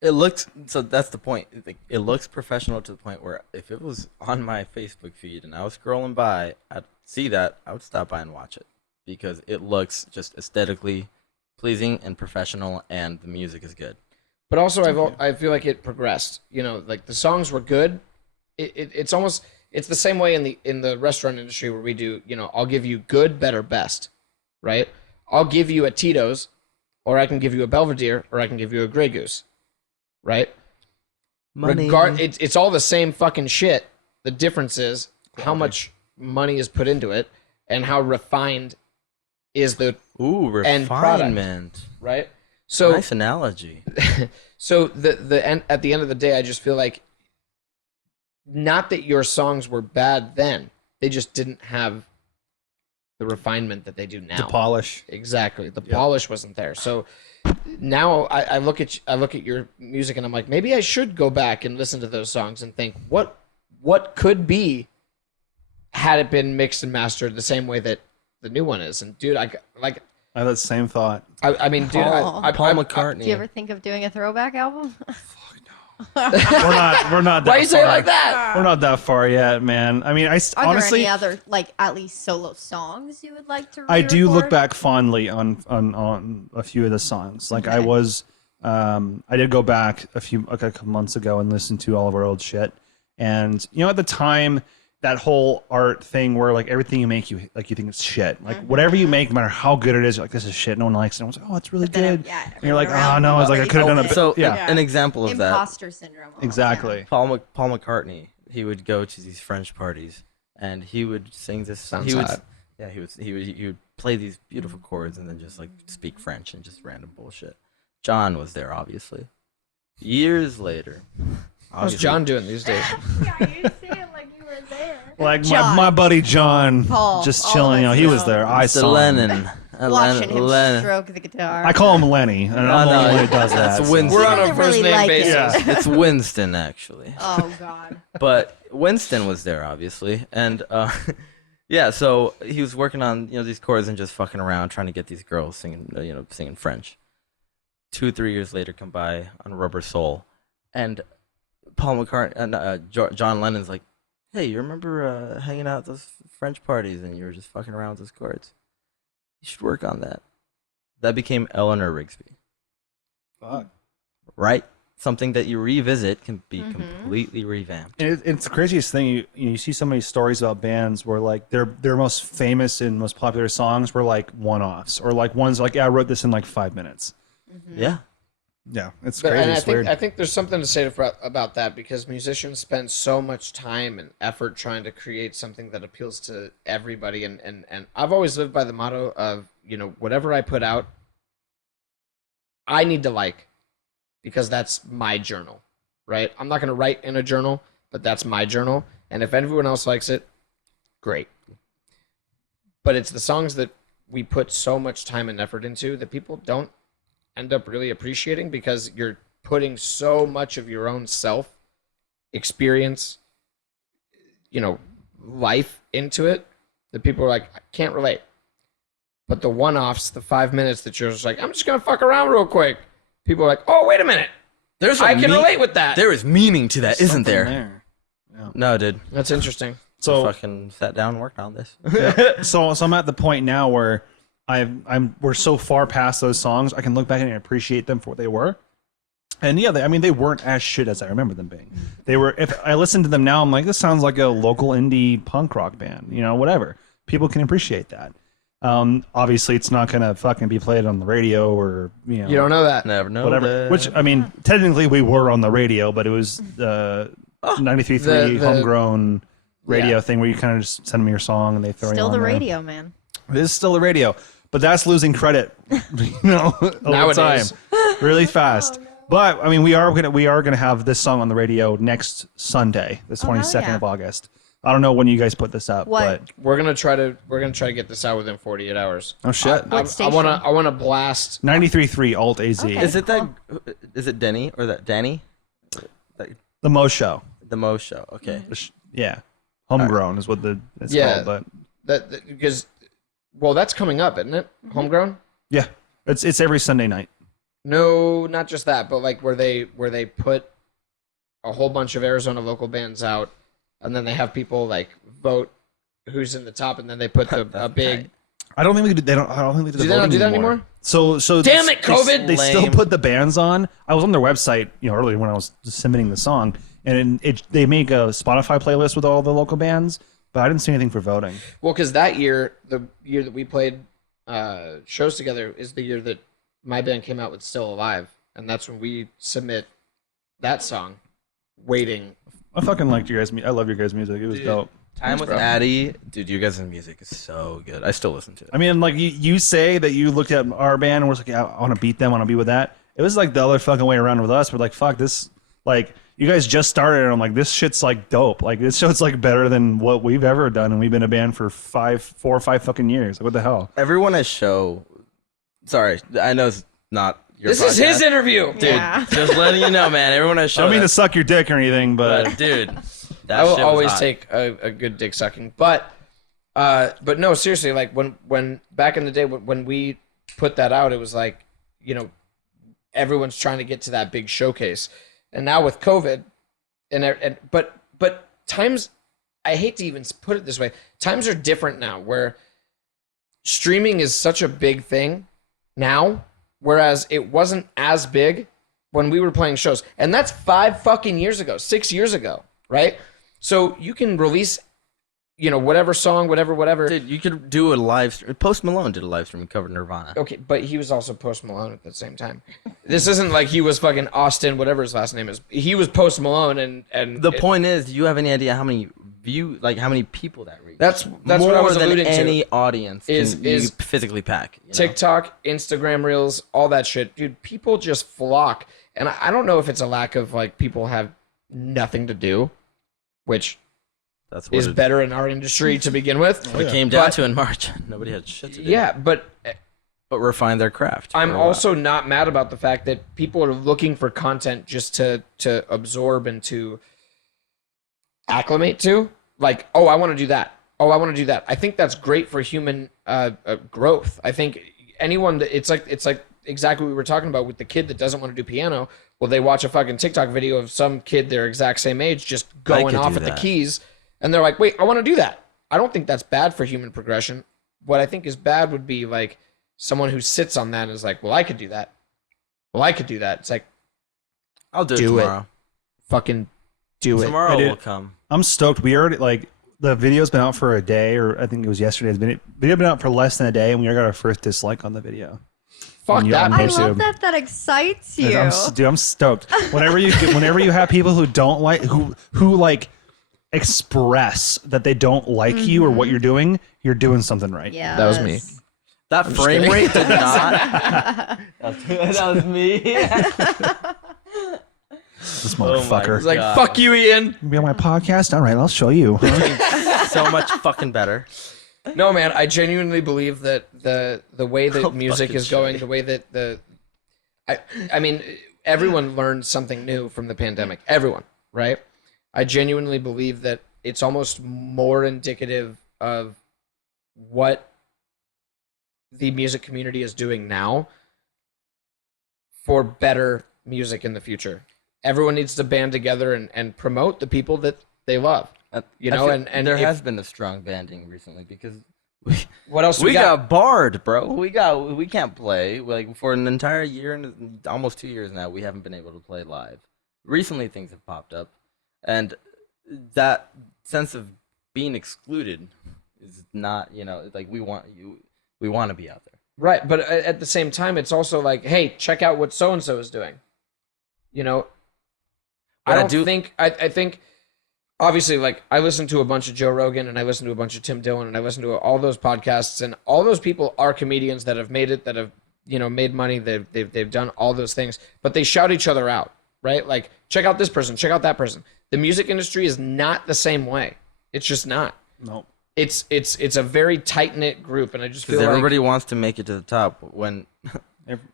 So that's the point. It looks professional to the point where if it was on my Facebook feed and I was scrolling by, I'd see that, I would stop by and watch it because it looks just aesthetically pleasing and professional and the music is good. But also I feel like it progressed. Like the songs were good. It's the same way in the restaurant industry where we do, I'll give you good, better, best, right? I'll give you a Tito's, or I can give you a Belvedere, or I can give you a Grey Goose, right? Money. It's all the same fucking shit. The difference is how much money is put into it and how refined is the end product, refinement. right? So Nice analogy. so the end, at the end of the day, I just feel like not that your songs were bad then, they just didn't have the refinement that they do now. The polish. Exactly. The polish wasn't there. So now I look at your music and I'm like, maybe I should go back and listen to those songs and think what could be had it been mixed and mastered the same way that the new one is. And dude, I I have that same thought. I mean, dude, Paul McCartney. Do you ever think of doing a throwback album? We're not. That why you say it far. like that? We're not that far yet, man. I mean, Are honestly, there any other, like, at least solo songs you would like to I do look re-record? back fondly on a few of the songs. Like I was, I did go back a couple months ago and listen to all of our old shit. And you know, at the time, that whole art thing where like everything you make, you think it's shit. Like whatever you make, no matter how good it is, you're like, this is shit. No one likes it. And I was like, oh, it's really good. And you're like, oh no, it's like I could have done a So yeah, an example of that. Imposter syndrome. exactly. Paul McCartney, he would go to these French parties and he would sing this. Sounds he would, hot. yeah, he would play these beautiful chords and then just like speak French and just random bullshit. John was there, obviously. Years later, How's John doing these days? Yeah, you say it like you were there. Like John. my buddy John, Paul, just all chilling. You know, of he us was there. I Mr. saw him. Lennon. Watching him Lennon. stroke the guitar. I call him Lenny, and I'm the only one who does that. That's so. Winston. We're on a doesn't first really name like it. basis. Yeah. It's Winston, actually. Oh God. But Winston was there, obviously, and yeah, so he was working on these chords and just fucking around, trying to get these girls singing singing French. 2-3 years later, come by on Rubber Soul, and Paul McCartney and John Lennon's like, "Hey, you remember hanging out at those French parties and you were just fucking around with those chords? You should work on that." That became Eleanor Rigsby. Fuck. Right? Something that you revisit can be completely revamped. And it's the craziest thing. You see so many stories about bands where like their most famous and most popular songs were like one-offs, or like ones like, yeah, I wrote this in like 5 minutes. Yeah. Yeah, it's But, crazy. and It's weird. I think there's something to say about that, because musicians spend so much time and effort trying to create something that appeals to everybody. And I've always lived by the motto of, whatever I put out, I need to like, because that's my journal, right? I'm not going to write in a journal, but that's my journal. And if everyone else likes it, great. But it's the songs that we put so much time and effort into that people don't end up really appreciating, because you're putting so much of your own self experience, life into it, that people are like, I can't relate. But the one-offs, the 5 minutes that you're just like, I'm just gonna fuck around real quick, people are like, oh, wait a minute, I can relate with that. There is meaning to that, isn't Something there? No, dude. That's interesting. So Fucking sat down and worked on this. yeah. so I'm at the point now where we're so far past those songs, I can look back and appreciate them for what they were. And yeah, they weren't as shit as I remember them being. They were. If I listen to them now, I'm like, this sounds like a local indie punk rock band. Whatever. People can appreciate that. Obviously, it's not gonna fucking be played on the radio or You don't know that. Never know. whatever. that. Which technically we were on the radio, but it was 93.3 the- homegrown radio thing where you kind of just send them your song and they throw you Still on the there. radio, man. It is still the radio, but that's losing credit, over Nowadays. time, really fast. But I mean, we are gonna have this song on the radio next Sunday, the 22nd yeah. of August. I don't know when you guys put this up, What? but We're gonna try to get this out within 48 hours. oh shit, What I station? wanna blast. 93.3 Alt AZ, Okay. Is it that? Is it Denny or that Danny? the Mo Show. The Mo Show. Okay. Yeah, homegrown is what it's Yeah. called, but Because that's coming up, isn't it? Homegrown. yeah, it's every Sunday night. No, not just that, but like where they put a whole bunch of Arizona local bands out, and then they have people like vote who's in the top, and then they put a big. I don't think we do. They don't. I don't think they do. Do they not do that anymore? So Damn it, COVID! They still Lame. put the bands on. I was on their website, earlier when I was submitting the song, and they make a Spotify playlist with all the local bands, but I didn't see anything for voting. Well, because that year, the year that we played shows together is the year that my band came out with Still Alive, and that's when we submit that song, Waiting. I fucking liked your guys. I love your guys' music. It was dope. Time with Addy, dude. You guys' music is so good. I still listen to it. I mean, like you say that you looked at our band and was like, yeah, I want to beat them. I want to be with that. It was like the other fucking way around with us. We're like, fuck this. Like, you guys just started, and I'm like, this shit's like dope. Like, this shit's like better than what we've ever done, and we've been a band for 4 or 5 fucking years. Like, what the hell? Everyone at show. Sorry, I know it's not your. This is his interview, dude. Yeah. Just letting you know, man. Everyone at show. I don't mean to suck your dick or anything, but dude, that I will shit was always hot. take a good dick sucking, but no, seriously, like when back in the day when we put that out, it was like, you know, everyone's trying to get to that big showcase, and now with COVID, but times, I hate to even put it this way, times are different now, where streaming is such a big thing now, whereas it wasn't as big when we were playing shows, and that's 5 fucking years ago, 6 years ago, right? So you can release, you know, whatever song, whatever. Dude, you could do a live stream. Post Malone did a live stream and covered Nirvana. Okay, but he was also Post Malone at the same time. This isn't like he was fucking Austin, whatever his last name is. He was Post Malone, and The point is, do you have any idea how many how many people that reach? That's More what I was than alluding to. any audience Is you physically pack. You know? TikTok, Instagram Reels, all that shit, dude. People just flock, and I don't know if it's a lack of like people have nothing to do, which That's what is better in our industry to begin with. it came down But- to in March. Nobody had shit to do. Yeah, but refine their craft. I'm for a while. also not mad about the fact that people are looking for content just to absorb and to acclimate to. Like, oh, I want to do that. Oh, I want to do that. I think that's great for human growth. I think anyone that it's like exactly what we were talking about with the kid that doesn't want to do piano. Well, they watch a fucking TikTok video of some kid their exact same age just going could off do at the that. keys, and they're like, wait, I want to do that. I don't think that's bad for human progression. What I think is bad would be like someone who sits on that and is like, well, I could do that. Well, I could do that. It's like, I'll do it do it. tomorrow. fucking do it. Tomorrow I did. will come. I'm stoked. We already, like, the video's been out for a day, or I think it was yesterday. Video been out for less than a day, and we already got our first dislike on the video. Fuck on that. I YouTube. love that. That excites you. Dude, I'm stoked. Whenever you have people who don't like who like express that they don't like you or what you're doing something right. Yeah, That was me. That frame kidding. rate did not. that was me. This motherfucker. It's like, God. fuck you, Ian. You be on my podcast? All right, I'll show you. So much fucking better. No, man, I genuinely believe that the way that Oh, music fucking is going, shit. the way that I mean, everyone learned something new from the pandemic. Everyone, right? I genuinely believe that it's almost more indicative of what the music community is doing now for better music in the future. Everyone needs to band together and promote the people that they love. You know, and there if- has been a strong banding recently because What else we got barred, bro. We can't play like for an entire year and almost 2 years now. We haven't been able to play live. Recently, things have popped up, and that sense of being excluded is not, you know, like we want to be out there. Right, but at the same time, it's also like, hey, check out what so and so is doing. You know, But I think obviously, like, I listen to a bunch of Joe Rogan and I listen to a bunch of Tim Dillon and I listen to all those podcasts, and all those people are comedians that have made it, that have, you know, made money. They've done all those things, but they shout each other out, right? Like, check out this person, check out that person. The music industry is not the same way. It's just not. No. It's a very tight knit group, and I just feel Because like everybody wants to make it to the top when Every,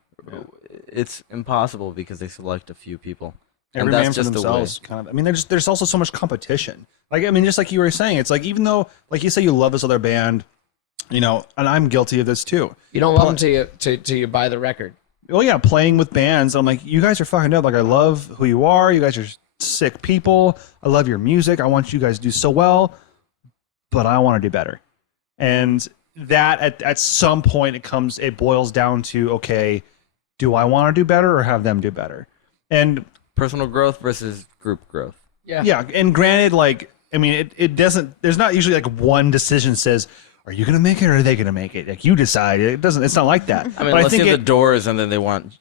it's impossible because they select a few people. every and that's man for just the way. themselves, kind of. I mean, there's also so much competition. Like, I mean, just like you were saying, it's like, even though, like you say, you love this other band, you know, and I'm guilty of this too. you don't love them till you buy the record. Well, yeah, playing with bands, I'm like, you guys are fucking dope. Like, I love who you are. You guys are sick people. I love your music. I want you guys to do so well, but I want to do better. And that at some point it boils down to, okay, do I want to do better or have them do better? And Personal growth versus group growth. yeah, and granted, like, I mean, it doesn't, there's not usually like one decision says, are you gonna make it or are they gonna make it? Like you decide. It doesn't. It's not like that. I mean, but let's I think see the Doors, and then they want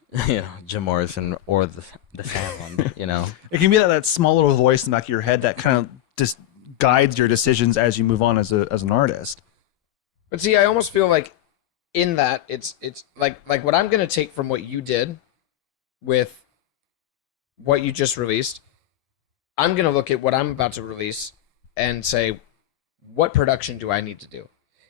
Jim Morrison or the Sound. it can be that small little voice in the back of your head that kind of just guides your decisions as you move on as an artist. But see, I almost feel like in that it's like what I'm gonna take from what you did with what you just released. I'm gonna look at what I'm about to release and say, what production do I need to do?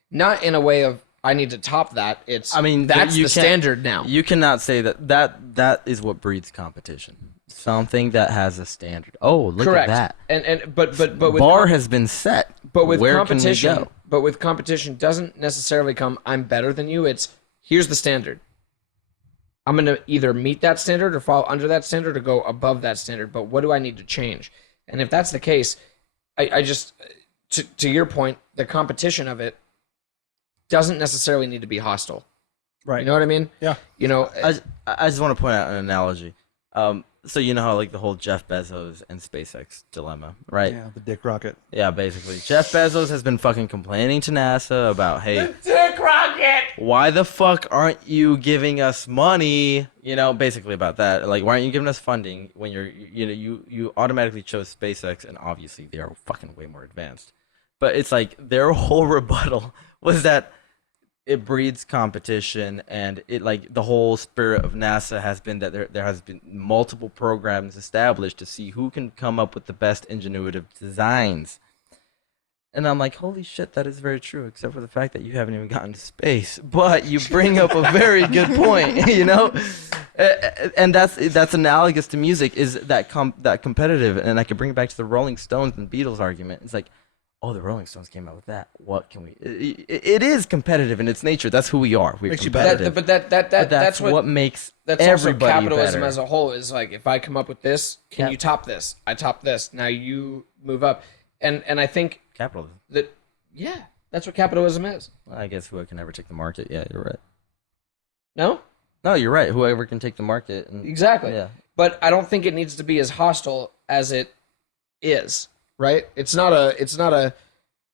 Not in a way of I need to top that. It's that's the standard now. You cannot say that is what breeds competition. Something that has a standard. Oh, look Correct. at that. And but with bar has been set. But with Where competition, can we go? But with competition doesn't necessarily come I'm better than you. It's here's the standard. I'm going to either meet that standard or fall under that standard or go above that standard. But what do I need to change? And if that's the case, I just to your point, the competition of it doesn't necessarily need to be hostile. Right. You know what I mean? Yeah. You know, I just want to point out an analogy. So you know how like the whole Jeff Bezos and SpaceX dilemma, right? Yeah, the dick rocket. Yeah, basically. Jeff Bezos has been fucking complaining to NASA about, hey, Dick Rocket. why the fuck aren't you giving us money? You know, basically about that. Like, why aren't you giving us funding when you automatically chose SpaceX, and obviously they are fucking way more advanced. But it's like their whole rebuttal was that it breeds competition, and it like the whole spirit of NASA has been that there has been multiple programs established to see who can come up with the best ingenuitive designs. And I'm like, holy shit, that is very true, except for the fact that you haven't even gotten to space. But you bring up a very good point, you know? And that's analogous to music, is that competitive. And I can bring it back to the Rolling Stones and Beatles argument. It's like, oh, the Rolling Stones came out with that. What can we? It is competitive in its nature. That's who we are. We're Makes you better. competitive. But that's what makes that's also everybody capitalism better. as a whole. Is like, if I come up with this, can you top this? I top this. Now you move up. And I think Capitalism. that, yeah, that's what capitalism is. Well, I guess whoever can ever take the market. Yeah, you're right. No? No, you're right. Whoever can take the market. And, Exactly. Yeah. But I don't think it needs to be as hostile as it is, right? It's not a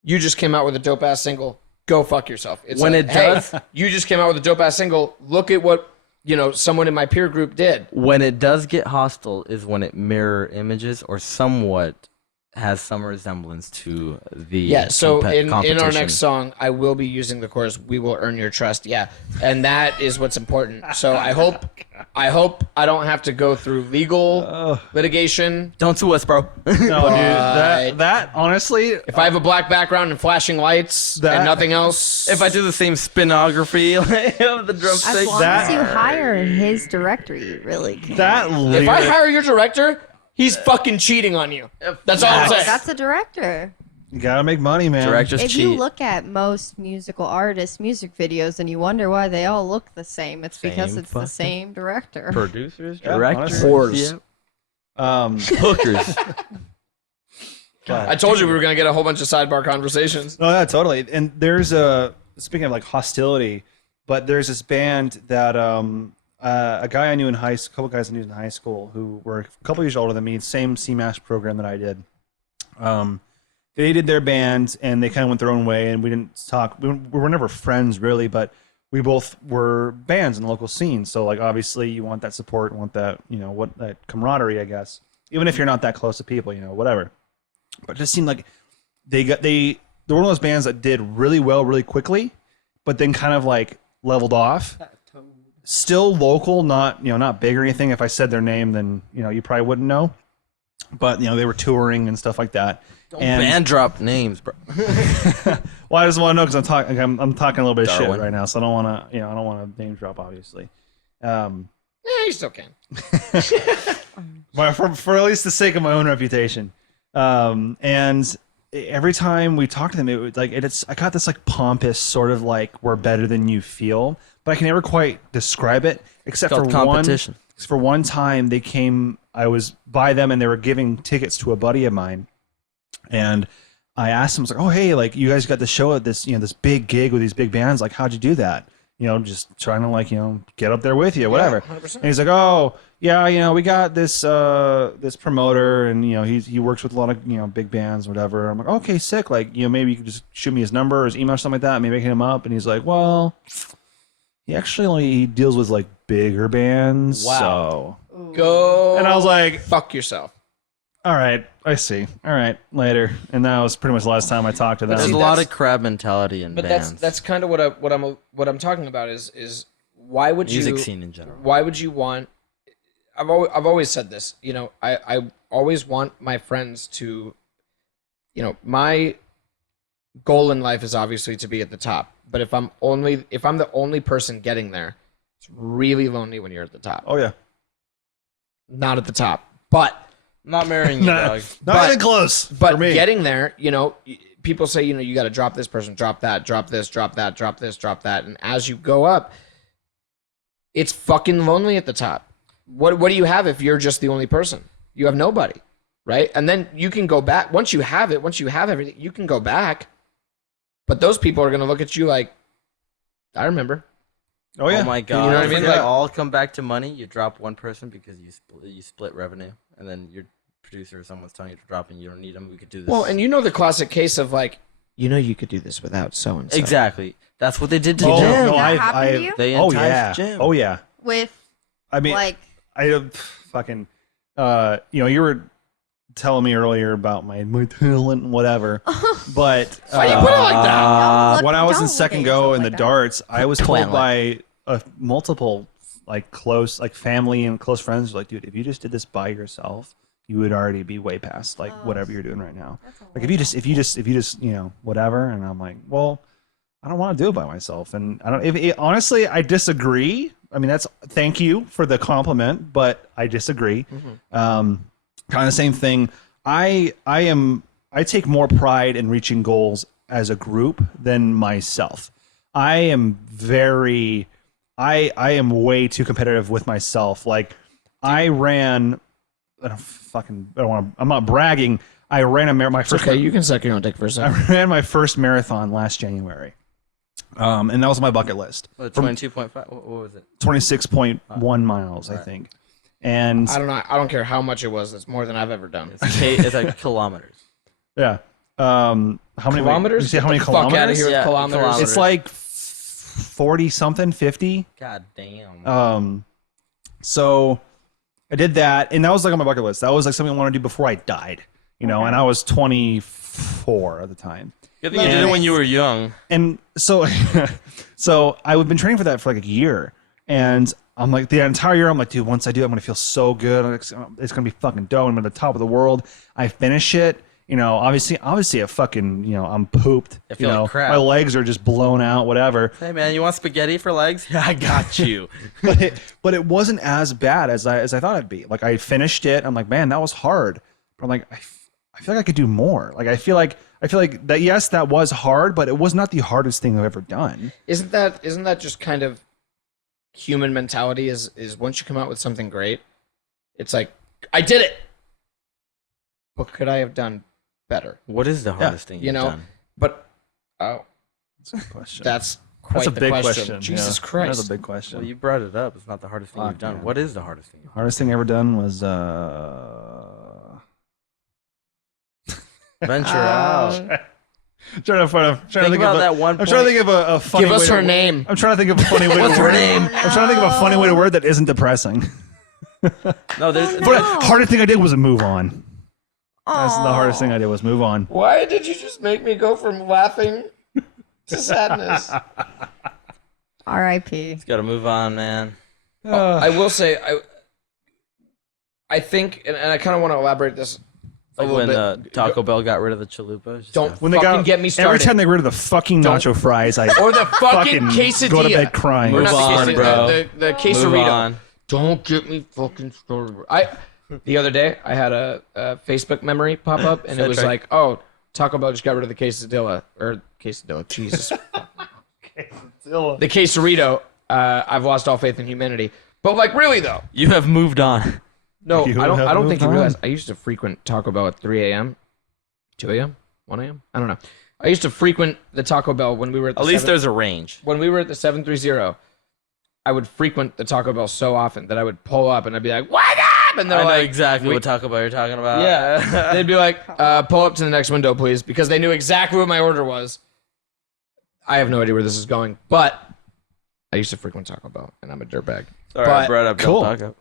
you just came out with a dope ass single, go fuck yourself. It's When a, it does- hey, you just came out with a dope ass single, look at what, someone in my peer group did. When it does get hostile is when it mirror images or somewhat has some resemblance to the Yeah, so in our competition. next song, I will be using the chorus, "We will earn your trust." Yeah, and that is what's important. So I hope I don't have to go through legal litigation. Don't sue us, bro. No, dude. That honestly, If I have a black background and flashing lights and nothing else, If I do the same spinography of the As drumstick, long as you hire his director, you really can. if I hire your director, he's fucking cheating on you. That's all I'm saying. That's a director. you gotta make money, man. directors If cheat. you look at most musical artists' music videos and you wonder why they all look the same, it's because Same it's the fucking same director. Producers, Yeah, directors, honestly. yeah. Hookers. I told you we were gonna get a whole bunch of sidebar conversations. No, yeah, totally. And there's speaking of like hostility, but there's this band that a guy I knew in a couple guys I knew in high school who were a couple years older than me, same CMASH program that I did. They did their band and they kind of went their own way, and we didn't talk. We were never friends really, but we both were bands in the local scene. So like obviously you want that support, want that that camaraderie, I guess. Even if you're not that close to people, whatever. But it just seemed like they were one of those bands that did really well really quickly, but then kind of like leveled off. Still local, not big or anything. If I said their name, then you probably wouldn't know. But they were touring and stuff like that. Don't band drop names, bro. Well, I just want to know because I'm talking a little bit of Darwin. shit right now, so I don't want to I don't want to name drop, obviously. Yeah, you still can. But for at least the sake of my own reputation. And every time we talk to them, it was like I got this like pompous sort of like we're better than you feel, but I can never quite describe it except for It's called competition. For one time they came, I was by them and they were giving tickets to a buddy of mine, and I asked him, I was like, oh hey, like you guys got the show at this this big gig with these big bands, like how'd you do that? just trying to like, get up there with you, whatever. 100%. And he's like, oh yeah, we got this this promoter, and he works with a lot of big bands, whatever. I'm like, okay, sick. Like, maybe you could just shoot me his number or his email or something like that. Maybe I can hit him up. And he's like, well, he actually only deals with like bigger bands. Wow. So Go. and I was like, fuck yourself. all right, I see. All right, later. And that was pretty much the last time I talked to them. There's see, a lot that's- of crab mentality in But bands. that's kind of what I'm talking about is why would music you scene in general. why would you want? I've always said this. I always want my friends to, my goal in life is obviously to be at the top. But if I'm the only person getting there, it's really lonely when you're at the top. Oh yeah, Not at the top, but I'm not marrying you, dog. not even close. but for me. getting there, people say, you got to drop this person, drop that, drop this, drop that, drop this, drop that, and as you go up, it's fucking lonely at the top. What do you have if you're just the only person? You have nobody, right? And then you can go back once you have everything. You can go back, but those people are gonna look at you like, I remember. Oh yeah. Oh my god! You know what I mean? If Like- it all come back to money. You drop one person because you split revenue, and then your producer or someone's telling you to drop, and you don't need them. We could do this. Well, and the classic case of like, you could do this without so and so. exactly. That's what they did to Oh Jim. no, That happened to you? They oh enticed yeah. Jim. Oh yeah. With I mean, like, I fucking, you were telling me earlier about my talent and whatever, but Why do you put it like that? Don't look- when I was don't in look second at go yourself in like the that. darts, I was told Talent. by multiple like close like family and close friends, like, dude, if you just did this by yourself, you would already be way past like whatever you're doing right now. Like if you just whatever. And I'm like, well, I don't want to do it by myself. And I don't. Honestly, I disagree. I mean, thank you for the compliment, but I disagree. Kind of the same thing. I take more pride in reaching goals as a group than myself. I am way too competitive with myself. Like I ran. I'm not bragging. I ran my first. Okay, you can suck your own dick for a second. I ran my first marathon last January. And that was on my bucket list. 22.5. What was it? 26.1 miles, I think. And I don't know. I don't care how much it was. That's more than I've ever done. It's like kilometers. yeah. How many Kilometers? You see how many Get the fuck outta kilometers? here with Yeah, kilometers. kilometers. It's like 40 something, 50. God damn. So I did that, and that was like on my bucket list. That was like something I wanted to do before I died, and I was 24 at the time. Good thing you did it when you were young. And so, so I've been training for that for like a year, and I'm like the entire year. I'm like, dude, once I do, I'm gonna feel so good. It's gonna be fucking dope. I'm at the top of the world. I finish it. Obviously, I fucking, I'm pooped. I feel like crap. My legs are just blown out. Whatever. Hey man, you want spaghetti for legs? Yeah, I got you. But it wasn't as bad as I thought it'd be. Like I finished it. I'm like, man, that was hard. But I'm like, I feel like I could do more. Like I feel like that. Yes, that was hard, but it was not the hardest thing I've ever done. Isn't that just kind of human mentality? Is once you come out with something great, it's like, I did it. What could I have done better? What is the hardest thing you've done? But oh, That's a good question. that's quite That's a the big question. question. Jesus Yeah. Christ. That's a big question. Well, you brought it up. It's not the hardest thing Fuck, you've done. man. What is the hardest thing? Hardest thing I ever done was Venture out. trying to Think about that one I'm point. trying to think of a funny Give way us to her name. I'm trying to think of a funny way What's to her word name? I'm trying to think of a funny way to word that isn't depressing. No, there's. But the hardest thing I did was move on. That's the hardest thing I did was move on. Why did you just make me go from laughing to sadness? R.I.P. Got to move on, man. I will say, I think, and I kind of want to elaborate this a Like little when bit. Taco Bell got rid of the chalupa. Just Don't got- When they fucking got get me started. every time they got rid of the fucking nacho fries, I or the fucking quesadilla. go to bed crying. Move Not the on, quesadilla, bro. The Move quesarito. on. Don't get me fucking started. The other day, I had a Facebook memory pop up, and it was That's right. like, oh, Taco Bell just got rid of the quesadilla. Jesus. The quesarito. I've lost all faith in humanity. But like, really though, You have moved on. no, You I don't have think moved you realize. on. I used to frequent Taco Bell at 3 a.m., 2 a.m., 1 a.m. I don't know. I used to frequent the Taco Bell when we were At least there's a range. when we were at the 730. I would frequent the Taco Bell so often that I would pull up and I'd be like, "What up?" And they're I know like, exactly what Taco Bell you're talking about. Yeah. They'd be like, pull up to the next window, please, because they knew exactly what my order was. I have no idea where this is going, but I used to frequent Taco Bell, and I'm a dirtbag. Sorry, But- I brought up Cool. Taco.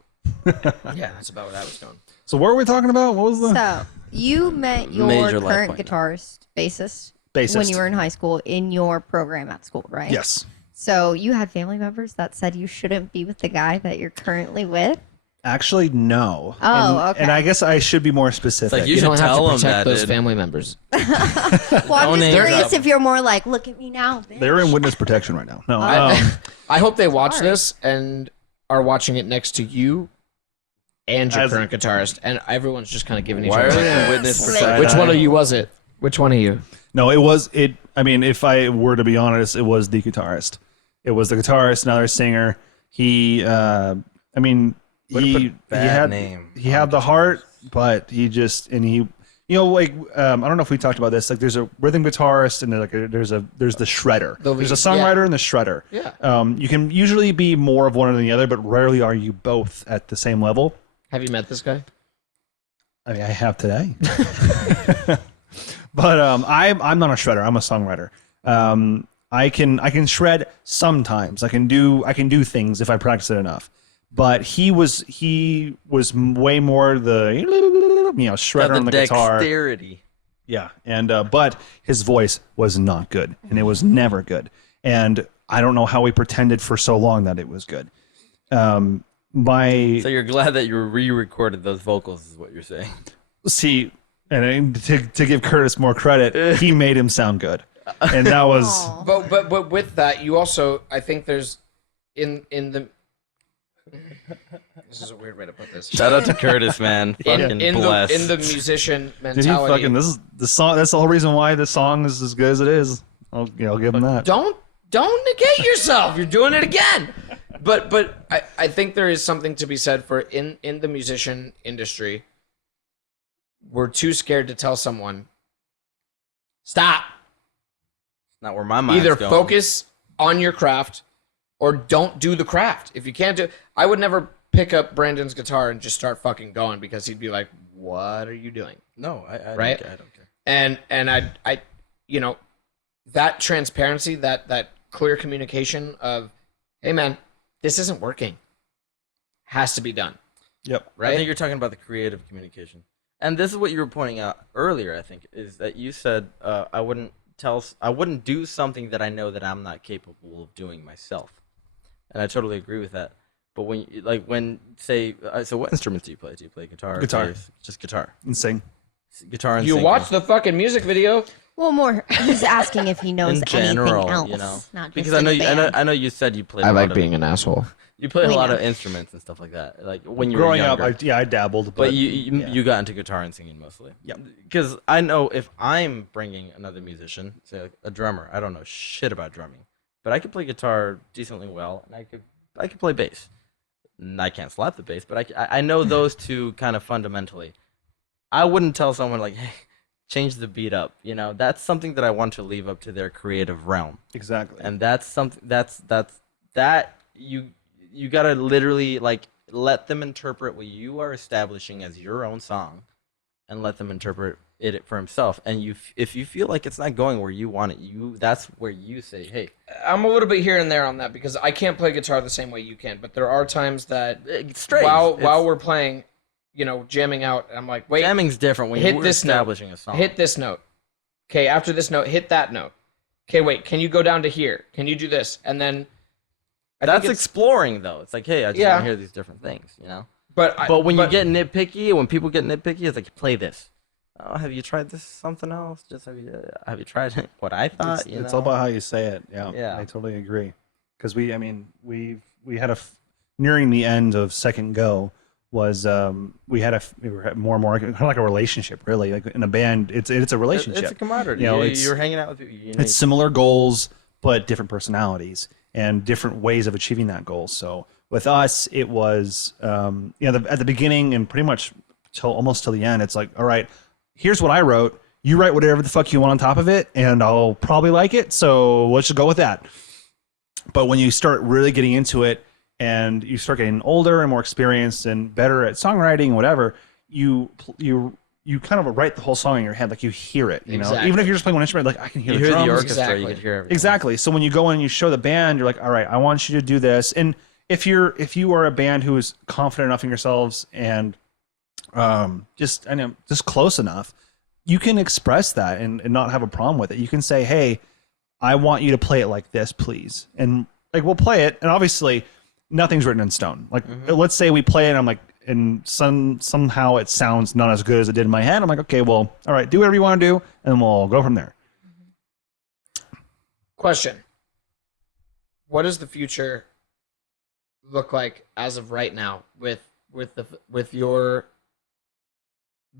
Yeah, that's about where that was going. So what were we talking about? What was the So you met your Major life current point. guitarist, bassist, bassist? when you were in high school in your program at school, right? Yes. So you had family members that said you shouldn't be with the guy that you're currently with? Actually, no. Oh, and, okay. And I guess I should be more specific. Like, you You should don't have tell to them protect that, those dude. family members. Well, I'm Don't just name curious drop. if you're more like, look at me now, bitch. They're in witness protection right now. No. I hope they watch Sorry. this and are watching it next to you and your As- current guitarist, and everyone's just kind of giving each Why other. are they in witness Slay. protection? Which one of you was it? Which one of you? No, I mean, if I were to be honest, it was the guitarist. It was the guitarist, another singer. He, I mean, Way to put he a bad had name he on had a the guitarist. heart, but he just like I don't know if we talked about this. Like, there's a rhythm guitarist and there's the shredder. The There's a lead, songwriter yeah. and the shredder. Yeah. You can usually be more of one than the other, but rarely are you both at the same level. Have you met this guy? I mean, I have today. But I'm not a shredder. I'm a songwriter. I can shred sometimes. I can do things if I practice it enough. But he was way more the shredder on the guitar. Dexterity. Yeah, and but his voice was not good, and it was never good. And I don't know how he pretended for so long that it was good. So you're glad that you re-recorded those vocals, is what you're saying. See, and to give Curtis more credit, he made him sound good, and that was Aw. But with that, you also, I think there's in the. This is a weird way to put this. Shout out to Curtis, man. Fucking in bless. the musician Did he mentality. fucking this is the song. That's the whole reason why the song is as good as it is. I'll give him that. Don't negate yourself. You're doing it again. But I think there is something to be said for in the musician industry. We're too scared to tell someone, stop. Not where my mind's Either going. focus on your craft or don't do the craft. If you can't do, I would never pick up Brandon's guitar and just start fucking going because he'd be like, "What are you doing?" No, I Right? don't care. And I that transparency, that clear communication of, "Hey man, this isn't working," has to be done. Yep. Right? I think you're talking about the creative communication. And this is what you were pointing out earlier, I think, is that you said I wouldn't do something that I know that I'm not capable of doing myself. And I totally agree with that. But so what instruments do you play? Do you play guitar? Guitar. bass? Just guitar. And sing. Guitar and You singing. watch the fucking music video. Well, more. He's asking if he knows in general, anything else. you know, Not just because in I know the you, band. I know you said you played. I a like lot being an asshole. You play a We lot know. of instruments and stuff like that. Like when you were Growing up, younger. I dabbled, But yeah. you got into guitar and singing mostly. Yep. Because I know if I'm bringing another musician, say like a drummer, I don't know shit about drumming, but I could play guitar decently well, and I could play bass. And I can't slap the bass, but I know those two kind of fundamentally. I wouldn't tell someone like, hey, change the beat up. You know, that's something that I want to leave up to their creative realm. Exactly. And that's something that you gotta literally like let them interpret what you are establishing as your own song, and let them interpret it for himself. And if you feel like it's not going where you want it, that's where you say, hey, I'm a little bit here and there on that because I can't play guitar the same way you can. But there are times that straight. while we're playing, jamming out, I'm like, wait, jamming's different when hit you're this note. establishing a song. hit this note. Okay, after this note, hit that note. Okay, wait, can you go down to here? Can you do this? And then That's exploring though. It's like, hey, I just Yeah. want to hear these different things, you know. But When you get nitpicky, when people get nitpicky, it's like, play this. Oh, have you tried this something else? Just have you tried what I thought? It's all about how you say it. Yeah. Yeah. I totally agree. Because we had nearing the end of second go was we were more and more kind of like a relationship, really. Like in a band, it's a relationship. It's a camaraderie. You know, You're hanging out with people. It's similar goals, but different personalities and different ways of achieving that goal. So with us, it was, at the beginning and pretty much almost till the end, it's like, all right, here's what I wrote. you write whatever the fuck you want on top of it, and I'll probably like it. So let's just go with that. But when you start really getting into it, and you start getting older and more experienced and better at songwriting, whatever, you kind of write the whole song in your head, like you hear it, you know. Exactly. Even if you're just playing one instrument, like I can hear You the hear drums. the orchestra, Exactly. you can hear everything. Exactly. So when you go in and you show the band, you're like, all right, I want you to do this. And if you are a band who is confident enough in yourselves and just close enough, you can express that and not have a problem with it. You can say, hey, I want you to play it like this, please. And like we'll play it, and obviously nothing's written in stone. Like let's say we play it, and I'm like, and somehow it sounds not as good as it did in my head. I'm like, okay, well, all right, do whatever you want to do, and we'll go from there. Question: what does the future look like as of right now with your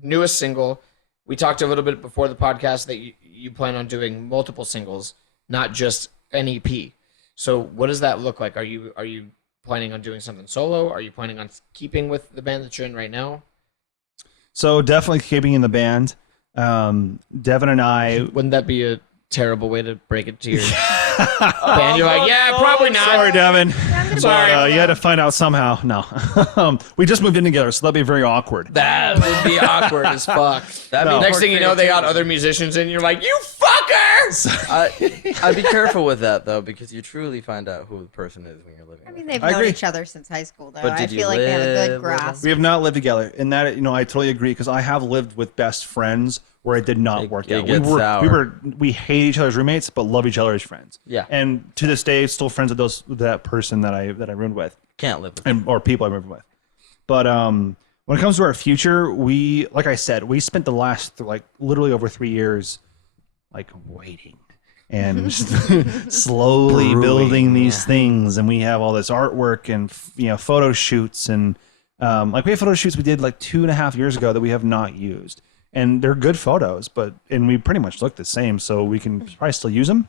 newest single? We talked a little bit before the podcast that you plan on doing multiple singles, not just an EP. So what does that look like? Are you planning on doing something solo? Are you planning on keeping with the band that you're in right now? So definitely keeping in the band. Devin and I. Wouldn't that be a terrible way to break it to your band? You're like, yeah, probably not. Sorry, Devin. Sorry. But, you had to find out somehow. No. We just moved in together, so that'd be very awkward. That would be awkward as fuck. Next thing you know, they got other musicians in. You're like, you fuckers! I'd be careful with that though, because you truly find out who the person is when you're living. I with mean, them. they've I known agree. each other since high school, though. But I did you feel like they have a live good with them? grasp. We have not lived together. In that, I totally agree, because I have lived with best friends where it did not work it out. gets sour. We hate each other's roommates, but love each other as friends. Yeah. And to this day, still friends with that person that I roomed with. Can't live with Or people I moved with. But when it comes to our future, like I said, we spent the last literally over 3 years waiting and slowly building these things, and we have all this artwork and photo shoots, and we have photo shoots we did 2.5 years ago that we have not used, and they're good photos, and we pretty much look the same, so we can probably still use them.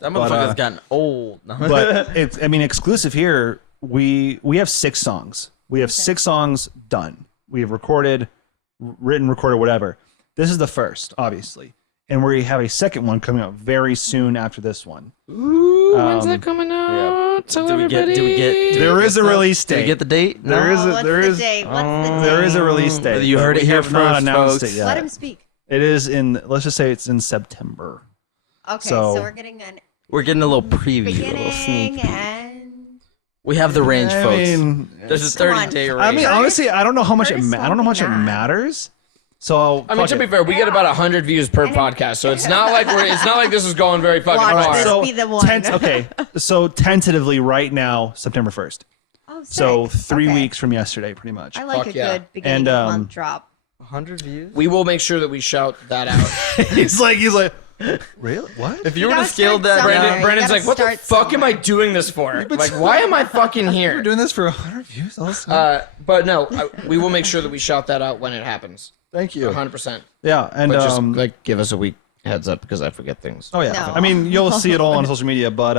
That motherfucker's gotten old. But it's exclusive here. We have 6 songs. We have 6 songs done. We have recorded, whatever. This is the first, obviously. And we have a second one coming out very soon after this one. Ooh, when's that coming out? Tell everybody. There is a release Did we date. get the date? There is What's the date? What's the date? There is a release date. You heard but it we here have not first, announced folks. it yet. Let him speak. It is let's just say it's in September. Okay, So- so we're getting an We're getting a little preview, a little beginning sneak peek. and We have the range, I folks. mean, There's a Come on. 30-day range. I mean, honestly, I don't know how much Curtis I don't know how much it won't be mad. matters. So I mean, to be fair, we get about 100 views per podcast, so it's not like this is going very fucking Watch far. this. so be the one. okay, so tentatively right now, September 1st. oh, sick. So 3 Okay. weeks from yesterday, pretty much. I like Fuck a yeah. good beginning And, of the month drop. 100 views? We will make sure that we shout that out. he's like, really? What? If you were to gotta scale start that somewhere. down, You Brandon's gotta like, what the start fuck am I somewhere. doing this for? Like, why am I fucking here? doing this for 100 views all this time? But no, we will make sure that we shout that out when it happens. Thank you. 100%. Yeah, and But just give us a week heads up because I forget things. oh yeah, No. I mean you'll see it all on social media. But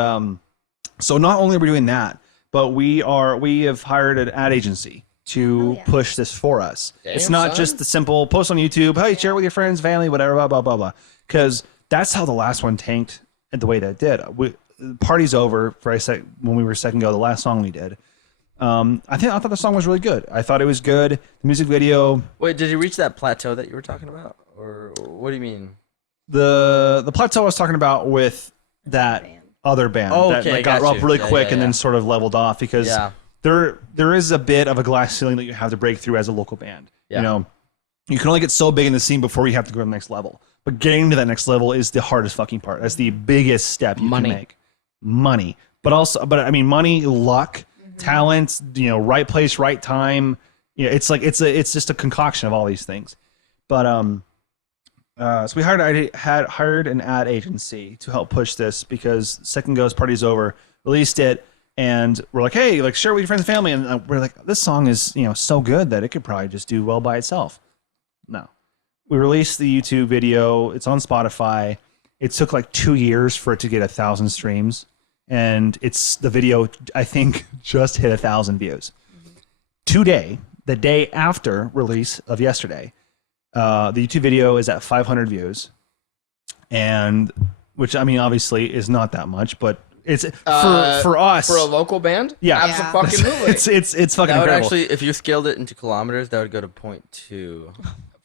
so not only are we doing that, but we have hired an ad agency to yeah. push this for us. It's Damn, not son. just the simple post on YouTube, hey, share it with your friends, family, whatever, blah blah blah blah. Because that's how the last one tanked and the way that it did. Party's over for when we were second go. The last song we did. I thought the song was really good. I thought it was good. The music video, wait, did you reach that plateau that you were talking about? Or what do you mean? the plateau I was talking about with that Band. other band Oh, that okay, got got up you. really Yeah, quick yeah, and yeah. then sort of leveled off because Yeah. there is a bit of a glass ceiling that you have to break through as a local band. Yeah. You know, you can only get so big in the scene before you have to go to the next level. But getting to that next level is the hardest fucking part. That's the biggest step you Money. can make. Money. But I mean money, luck, talent, right place, right time. It's just a concoction of all these things. But so we hired an ad agency to help push this because Second Ghost Party's over, released it, and we're like, hey, share it with your friends and family, and we're like, this song is so good that it could probably just do well by itself. No, we released the YouTube video. It's on Spotify. It took 2 years for it to get 1,000 streams, and the video I think just hit 1,000 views. Today, the day after release of yesterday, The YouTube video is at 500 views, and which I mean, obviously, is not that much, but it's for us for a local band. Yeah. Absolutely. It's fucking That would incredible. actually, if you scaled it into kilometers, that would go to 0.2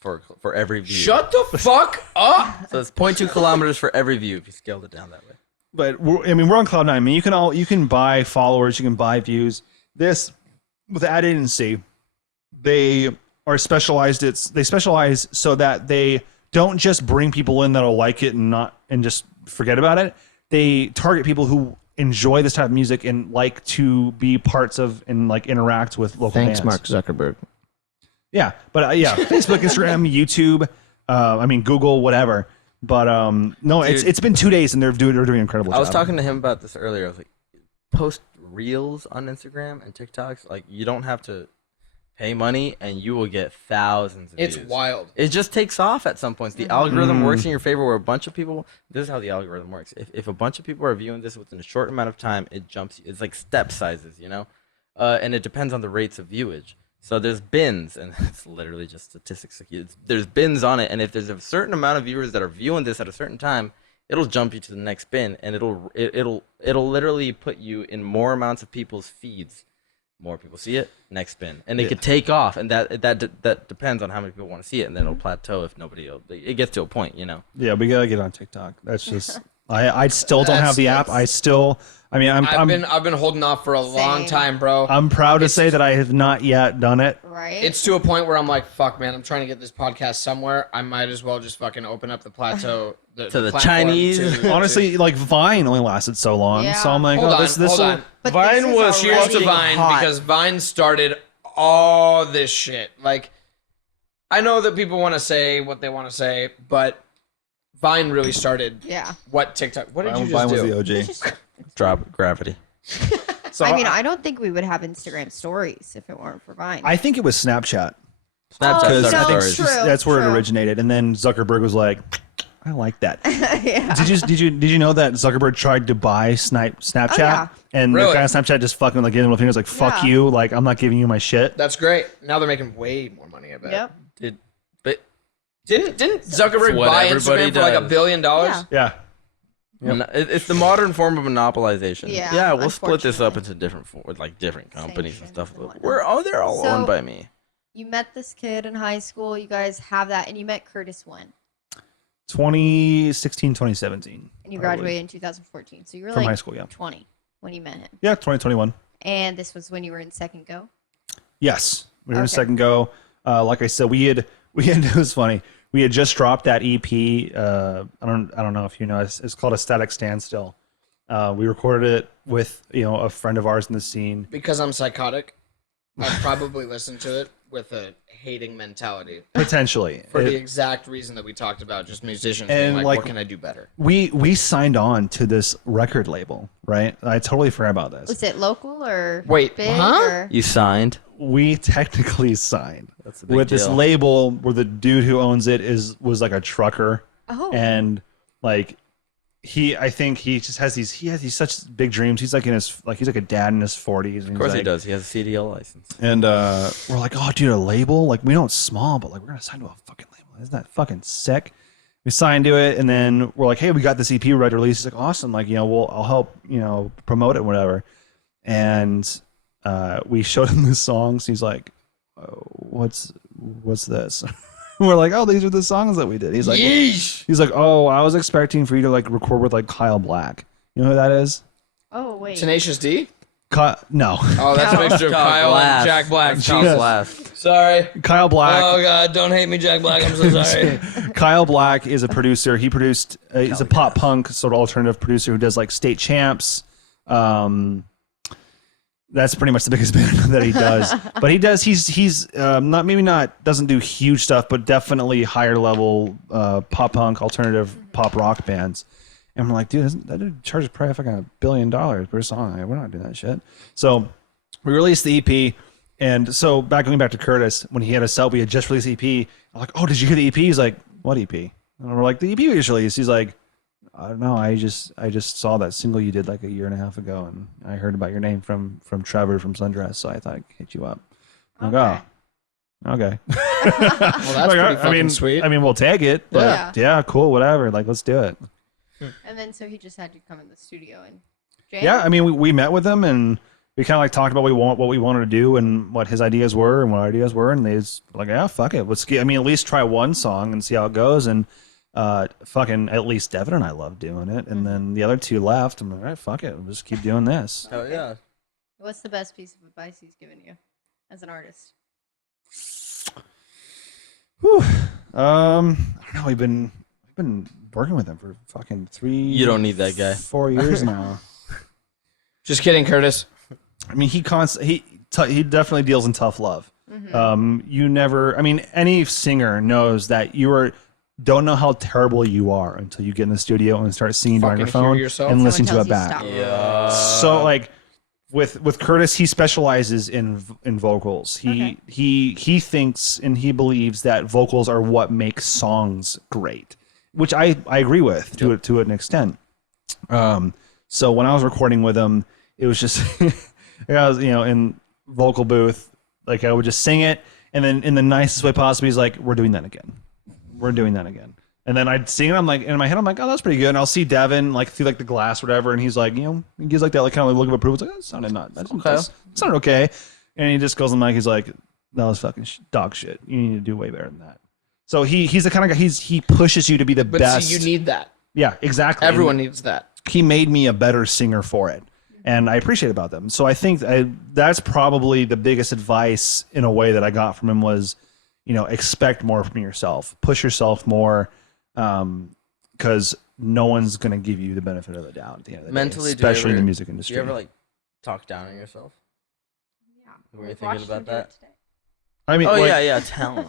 for every view. Shut the fuck up. So it's 0.2 kilometers for every view if you scaled it down that way. But we're on Cloud9. I mean, you can buy followers, you can buy views. This with ad agency, they are specialized. They specialize so that they don't just bring people in that'll like it and just forget about it. They target people who enjoy this type of music and like to be parts of and like interact with local bands. Mark Zuckerberg. Yeah, but yeah, Facebook, Instagram, YouTube, I mean Google, whatever. But no, Dude, it's been 2 days and they're doing an incredible job. I was talking to him about this earlier. I was like, post reels on Instagram and TikToks. Like, you don't have to pay money and you will get thousands of It's views. wild. It just takes off at some points. The algorithm works in your favor where a bunch of people, this is how the algorithm works. If a bunch of people are viewing this within a short amount of time, it jumps. It's like step sizes, you know? And it depends on the rates of viewage. So there's bins, and it's literally just statistics. There's bins on it, and if there's a certain amount of viewers that are viewing this at a certain time, it'll jump you to the next bin, and it'll literally put you in more amounts of people's feeds. More people see it, next bin, and it could take off, and that depends on how many people want to see it, and then it'll plateau if nobody. It gets to a point, you know. Yeah, we gotta get on TikTok. That's just I still don't have the app. I've been holding off for a long time, bro. I'm proud to say that I have not yet done it. Right. It's to a point where I'm like, fuck, man, I'm trying to get this podcast somewhere. I might as well just fucking open up the plateau. The platform Chinese. Honestly, like Vine only lasted so long, Yeah. so I'm like, Hold oh, on, this hold will. on. But Vine this is was Cheers already to Vine hot. because Vine started all this shit. Like, I know that people want to say what they want to say, but Vine really started what TikTok. What did you just Vine was do? the OG. Drop gravity. So I mean, I don't think we would have Instagram stories if it weren't for Vine. I think it was Snapchat Snapchat because started I think stories. true. that's where it originated, and then Zuckerberg was like, I like that. yeah. Did you know that Zuckerberg tried to buy Snapchat, yeah. and Really? the guy on Snapchat just fucking like gave him a finger, was like, fuck Yeah. you, like I'm not giving you my shit. That's great. Now they're making way more money. I bet. Yep. But Didn't Zuckerberg what buy everybody Instagram for like $1 does. billion? Yeah. Yeah. It's the modern form of monopolization. Yeah, we'll split this up unfortunately. into different companies and Sanctions stuff. and whatnot. They're all So- owned by me. You met this kid in high school. You guys have that, and you met Curtis when? 2016, 2017. And you probably. graduated in 2014. So you were From like high school, yeah. 20 when you met him. Yeah, 2021. And this was when you were in second go? Yes, we were in Okay. second go. Like I said, we had it was funny. We had just dropped that EP. I don't know if you know. It's called A Static Standstill. We recorded it with a friend of ours in the scene. Because I'm psychotic, I'd probably listen to it with a hating mentality Potentially, for the exact reason that we talked about, just musicians being And, like, like, what can I do better? we signed on to this record label, right? I totally forgot about this. Was it local or Wait, big? huh? Or? You signed. We technically signed That's a big with this deal. label where the dude who owns it was like a trucker. Oh. And like I think he has these such big dreams. He's like he's like a dad in his 40s. Of course he does. He has a CDL license. And we're like, oh dude, a label? Like we don't small, but like we're gonna sign to a fucking label. Isn't that fucking sick? We signed to it, and then we're like, hey, we got this EP ready to release. He's like, awesome. Like I'll help promote it, whatever. And we showed him the songs. He's like, oh, what's this? We're like, oh, these are the songs that we did. He's like, Yeesh. he's like, oh, I was expecting for you to like record with like Kyle Black. You know who that is? Oh, wait. Tenacious D? No. Oh, that's a mixture of Kyle and Jack Black. Kyle Jesus. Glass. Sorry. Kyle Black. Oh God, don't hate me, Jack Black. I'm so sorry. Kyle Black is a producer. He produced. He's a pop punk sort of alternative producer who does like State Champs. That's pretty much the biggest band that he does. But he does. He's doesn't do huge stuff, but definitely higher level pop punk alternative pop rock bands. And we're like, dude, that dude charges probably fucking $1 billion per song. We're not doing that shit. So we released the EP. And so going back to Curtis, when he had us out, we had just released the EP. I'm like, oh, did you hear the EP? He's like, what EP? And we're like, the EP we just released. He's like, I don't know. I just saw that single you did like 1.5 years ago, and I heard about your name from Trevor from Sundress, so I thought I'd hit you up. I'm like, Okay. oh, Okay. Well, that's pretty fucking sweet. I mean, we'll take it. But yeah, cool, whatever. Like, let's do it. And then so he just had to come in the studio and jam? Yeah, I mean, we met with him and we kind of like talked about what we wanted to do and what his ideas were and what our ideas were, and they just were like, yeah, fuck it. Let's get. I mean, at least try one song and see how it goes. And fucking at least Devin and I love doing it, and then the other two left. I'm like, all right, fuck it, we'll just keep doing this. Oh yeah. What's the best piece of advice he's given you as an artist? Whew. I don't know. We've been working with him for fucking 3. You don't need that guy. 4 years now. Just kidding, Curtis. I mean, he definitely deals in tough love. You never. I mean, any singer knows that don't know how terrible you are until you get in the studio and start singing down your phone and listening to it back. Yeah. So like with Curtis, he specializes in vocals. He thinks and he believes that vocals are what makes songs great, which I agree with to an extent. So when I was recording with him, it was just I was in vocal booth, like I would just sing it, and then in the nicest way possible, he's like, "We're doing that again. We're doing that again." And then I'd sing it. I'm like, in my head, I'm like, "Oh, that's pretty good." And I'll see Devin like through like the glass, or whatever, and he's like, he gives like that like kind of look of approval. It's like, that sounded not. That sounded okay. And he just goes on mic. He's like, "That was fucking dog shit. You need to do way better than that." So he's the kind of guy. He pushes you to be the best. See, you need that. Yeah, exactly. Everyone needs that. He made me a better singer for it, and I appreciate about them. So I think that's probably the biggest advice in a way that I got from him was, expect more from yourself, push yourself more, because no one's gonna give you the benefit of the doubt at the end of the Mentally, day, especially in the music industry. Do you ever like talk down on yourself? Yeah. Were you thinking about that? I mean, tell him.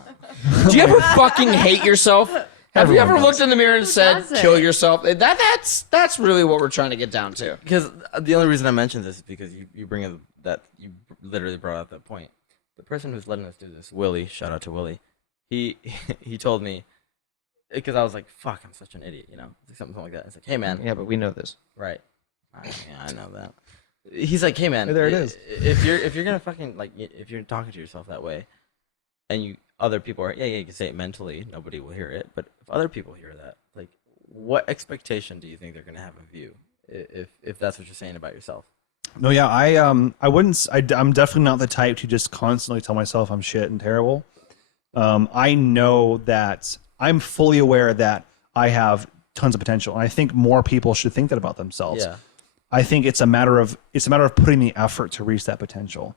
Do you ever fucking hate yourself? Have you ever Everyone looked in the mirror and said, doesn't? "Kill yourself"? That's really what we're trying to get down to. Because the only reason I mentioned this is because you bring up that you literally brought up that point. The person who's letting us do this, Willie, shout out to Willie. He told me, because I was like, "Fuck, I'm such an idiot," something like that. It's like, "Hey man," Yeah, but we know this. right? Yeah, I know that. He's like, "Hey man, Hey, there it is. If you're gonna fucking like, if you're talking to yourself that way, and other people are, you can say it mentally, nobody will hear it. But if other people hear that, like, what expectation do you think they're gonna have of you if that's what you're saying about yourself?" No, yeah, I wouldn't. I'm definitely not the type to just constantly tell myself I'm shit and terrible. I know that I'm fully aware that I have tons of potential, and I think more people should think that about themselves. Yeah. I think it's a matter of putting the effort to reach that potential.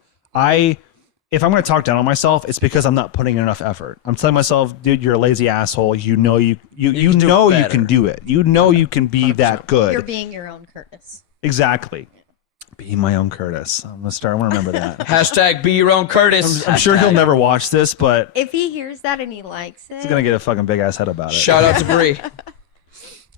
If I'm going to talk down on myself, it's because I'm not putting in enough effort. I'm telling myself, dude, you're a lazy asshole. You know you can do it. You know you can be that good. You're being your own Curtis. Exactly. Be my own Curtis. I'm going to remember that. Hashtag be your own Curtis. I'm sure he'll never watch this, but If he hears that and he likes it, he's going to get a fucking big ass head about it. Shout out to Bree.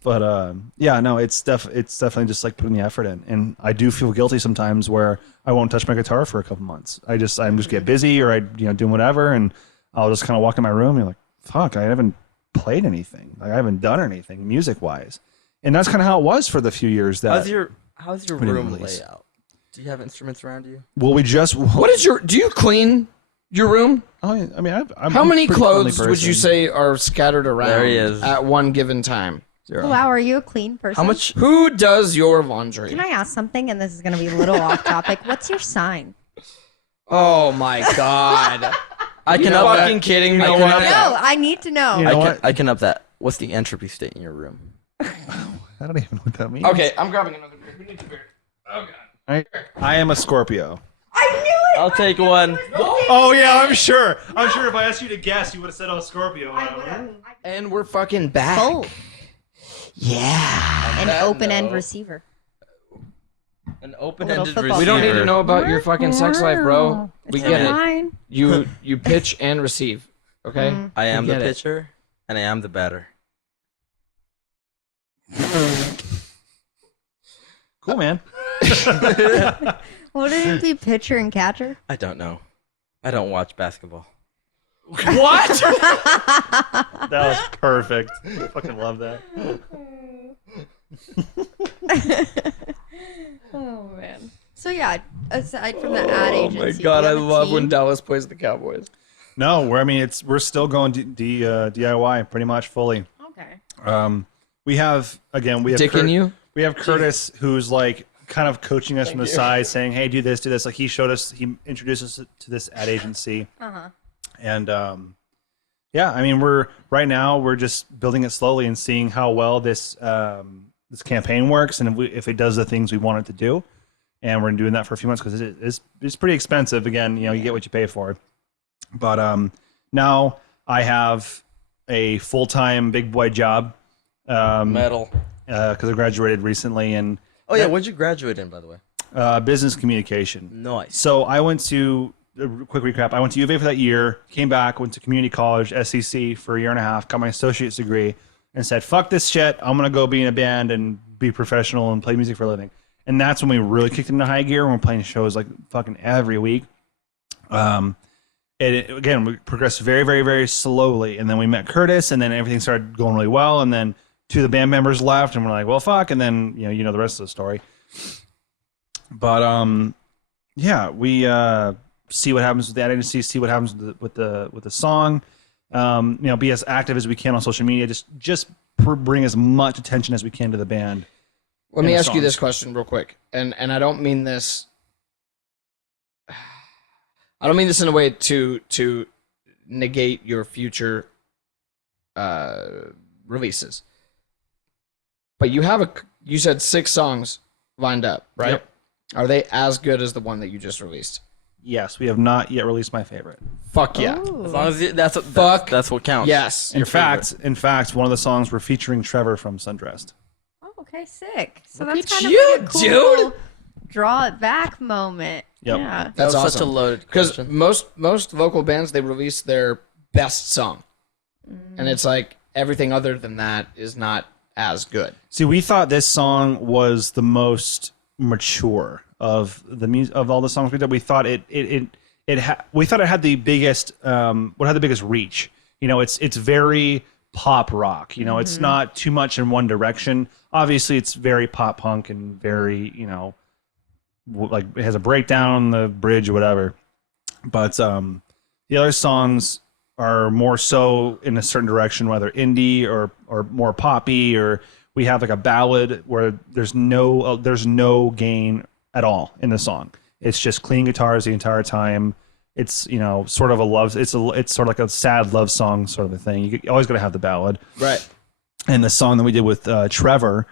But yeah, no, it's definitely just like putting the effort in, and I do feel guilty sometimes where I won't touch my guitar for a couple months. I just get busy or I doing whatever, and I'll just kind of walk in my room and be like, fuck, I haven't played anything, like I haven't done anything music wise, and that's kind of how it was for the few years that. How's your we didn't room release. layout? Do you have instruments around you? Well, we just. Do you clean your room? Oh, yeah, I mean, How many pretty cleanly clothes would you person. say are scattered around There he is. at one given time? Zero. wow, are you a clean person? How much? Who does your laundry? Can I ask something? And this is going to be a little off topic. What's your sign? Oh my god! I can you up fucking that. kidding me? I can right up now? that. No, I need to know. You know what? I can up that. What's the entropy state in your room? I don't even know what that means. Okay, I'm grabbing another beer. Who needs a beer? Oh god. I am a Scorpio. I knew it. I'll take one. Oh yeah, I'm sure. I'm sure if I asked you to guess, you would have said I was Scorpio. And we're fucking back. Both. Yeah. An that open-end note. receiver. An open-ended football receiver. We don't need to know about your fucking sex life, bro. We It's get it. fine. You pitch and receive. Okay. I am We the get it. pitcher, and I am the batter. Cool, man. Wouldn't it be pitcher and catcher? I don't know. I don't watch basketball. What? That was perfect. I fucking love that. Oh man. So yeah, aside from the ad Oh agency, my do god, you I have a love when team? Dallas plays the Cowboys. No, we're still going DIY pretty much fully. Okay. We have Dick in you? We have Curtis who's like kind of coaching us from the side, saying, "Hey, do this, do this." Like he introduced us to this ad agency, and yeah, I mean we're just building it slowly and seeing how well this campaign works, and if it does the things we want it to do, and we're doing that for a few months because it's pretty expensive. Again, you get what you pay for, but now I have a full-time big boy job. Metal. Because I graduated recently, and what'd you graduate in, by the way? Business communication. Nice. So I went to quick recap. I went to U of A for that year, came back, went to community college, SEC for a year and a half, got my associate's degree, and said, "Fuck this shit. I'm gonna go be in a band and be professional and play music for a living." And that's when we really kicked into high gear. When we're playing shows like fucking every week. Again, we progressed very, very, very slowly, and then we met Curtis, and then everything started going really well, and then two of the band members left, and we're like, well, fuck, and then you know the rest of the story. But yeah, we see what happens with the ad agency, see what happens with the song. Be as active as we can on social media. Just bring as much attention as we can to the band. Let me ask you this question real quick, and I don't mean this. I don't mean this in a way to negate your future releases. But you said 6 songs lined up, right? Yep. Are they as good as the one that you just released? Yes, we have not yet released my favorite. Fuck yeah. Ooh. As long as that's what counts. Yes. In fact, one of the songs we're featuring Trevor from Sundressed. Oh, okay, sick. So Look that's at kind you, of like a cool dude. draw it back moment. Yep. Yeah. That That's was awesome. such a loaded Because question. most vocal bands, they release their best song. And it's like everything other than that is not as good. See, we thought this song was the most mature of the of all the songs we did. We thought we thought it had the biggest reach. It's very pop rock. It's not too much in one direction. Obviously, it's very pop punk and very like it has a breakdown on the bridge or whatever. But the other songs are more so in a certain direction, whether indie or more poppy, or we have like a ballad where there's no gain at all in the song. It's just clean guitars the entire time. It's sort of a love. It's sort of like a sad love song sort of a thing. You always got to have the ballad, Right. and the song that we did with Trevor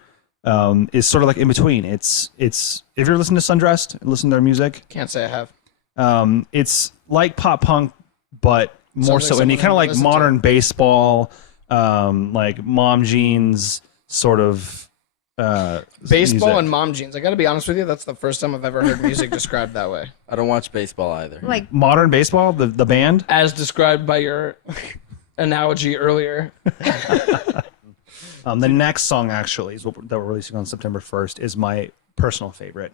is sort of like in between. It's if you're listening to Sundressed, listen to their music. Can't say I have. It's like pop punk, but more Sounds so like indie, kind of like something to modern baseball, like Mom Jeans sort of. Baseball music. and mom jeans. I got to be honest with you. That's the first time I've ever heard music described that way. I don't watch baseball either. Like Modern baseball, the band. As described by your analogy earlier. The next song actually is that we're releasing on September 1st is my personal favorite.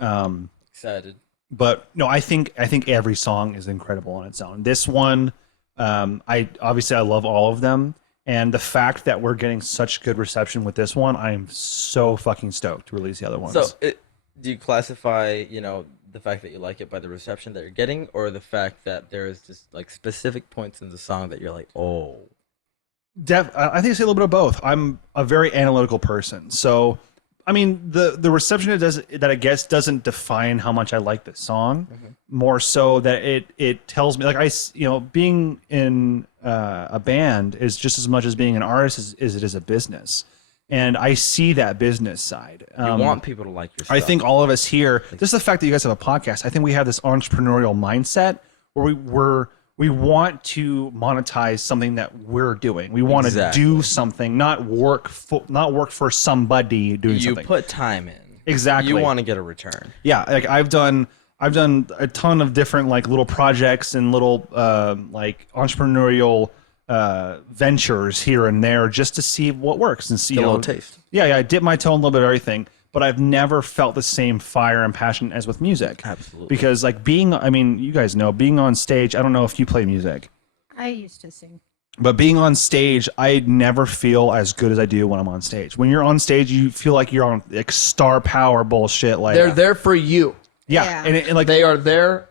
Excited. But no, I think every song is incredible on its own. This one, I love all of them, and the fact that we're getting such good reception with this one, I am so fucking stoked to release the other ones. So, do you classify, the fact that you like it by the reception that you're getting, or the fact that there's just like specific points in the song that you're like, oh? I think it's a little bit of both. I'm a very analytical person, so I mean the reception it gets doesn't define how much I like this song. More so that it tells me, like being in a band is just as much as being an artist as it is a business, and I see that business side. You want people to like your stuff. I think all of us here, just the fact that you guys have a podcast, I think we have this entrepreneurial mindset where we want to monetize something that we're doing. We want to do something, not work for somebody doing something. You put time in. Exactly. You want to get a return. Yeah, like I've done a ton of different like little projects and little like entrepreneurial ventures here and there just to see what works and see a little taste. Yeah, I dip my toe in a little bit of everything, but I've never felt the same fire and passion as with music. Absolutely. Because like you guys know, being on stage, I don't know if you play music, I used to sing. but being on stage, I never feel as good as I do when I'm on stage. When you're on stage, you feel like you're on like star power bullshit. Like They're there for you. yeah. Yeah. And like They are there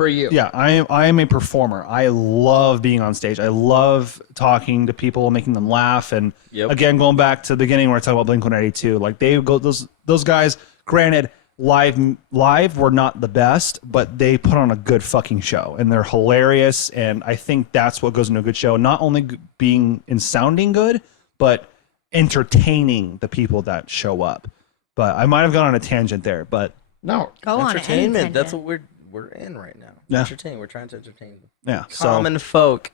for you. Yeah, I am a performer. I love being on stage. I love talking to people, making them laugh. And again, going back to the beginning where I talk about Blink-182, like those guys, granted, live were not the best, but they put on a good fucking show and they're hilarious. And I think that's what goes into a good show. Not only being and sounding good, but entertaining the people that show up. But I might have gone on a tangent there, but no. Go on Entertainment. That's what we're in right now. Yeah. Entertain. We're trying to entertain them. yeah. Common folk.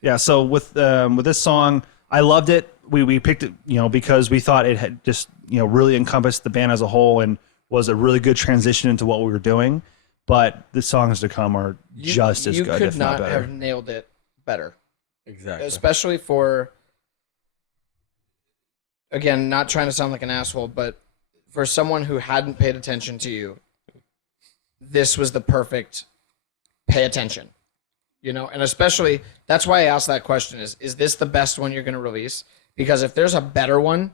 Yeah, so with this song, I loved it. We picked it, because we thought it had just, really encompassed the band as a whole and was a really good transition into what we were doing. But the songs to come are just as good, You could if not not better. have nailed it better. Exactly. Especially for, again, not trying to sound like an asshole, but for someone who hadn't paid attention to you, this was the perfect pay attention. And especially, that's why I asked that question is this the best one you're going to release? Because if there's a better one,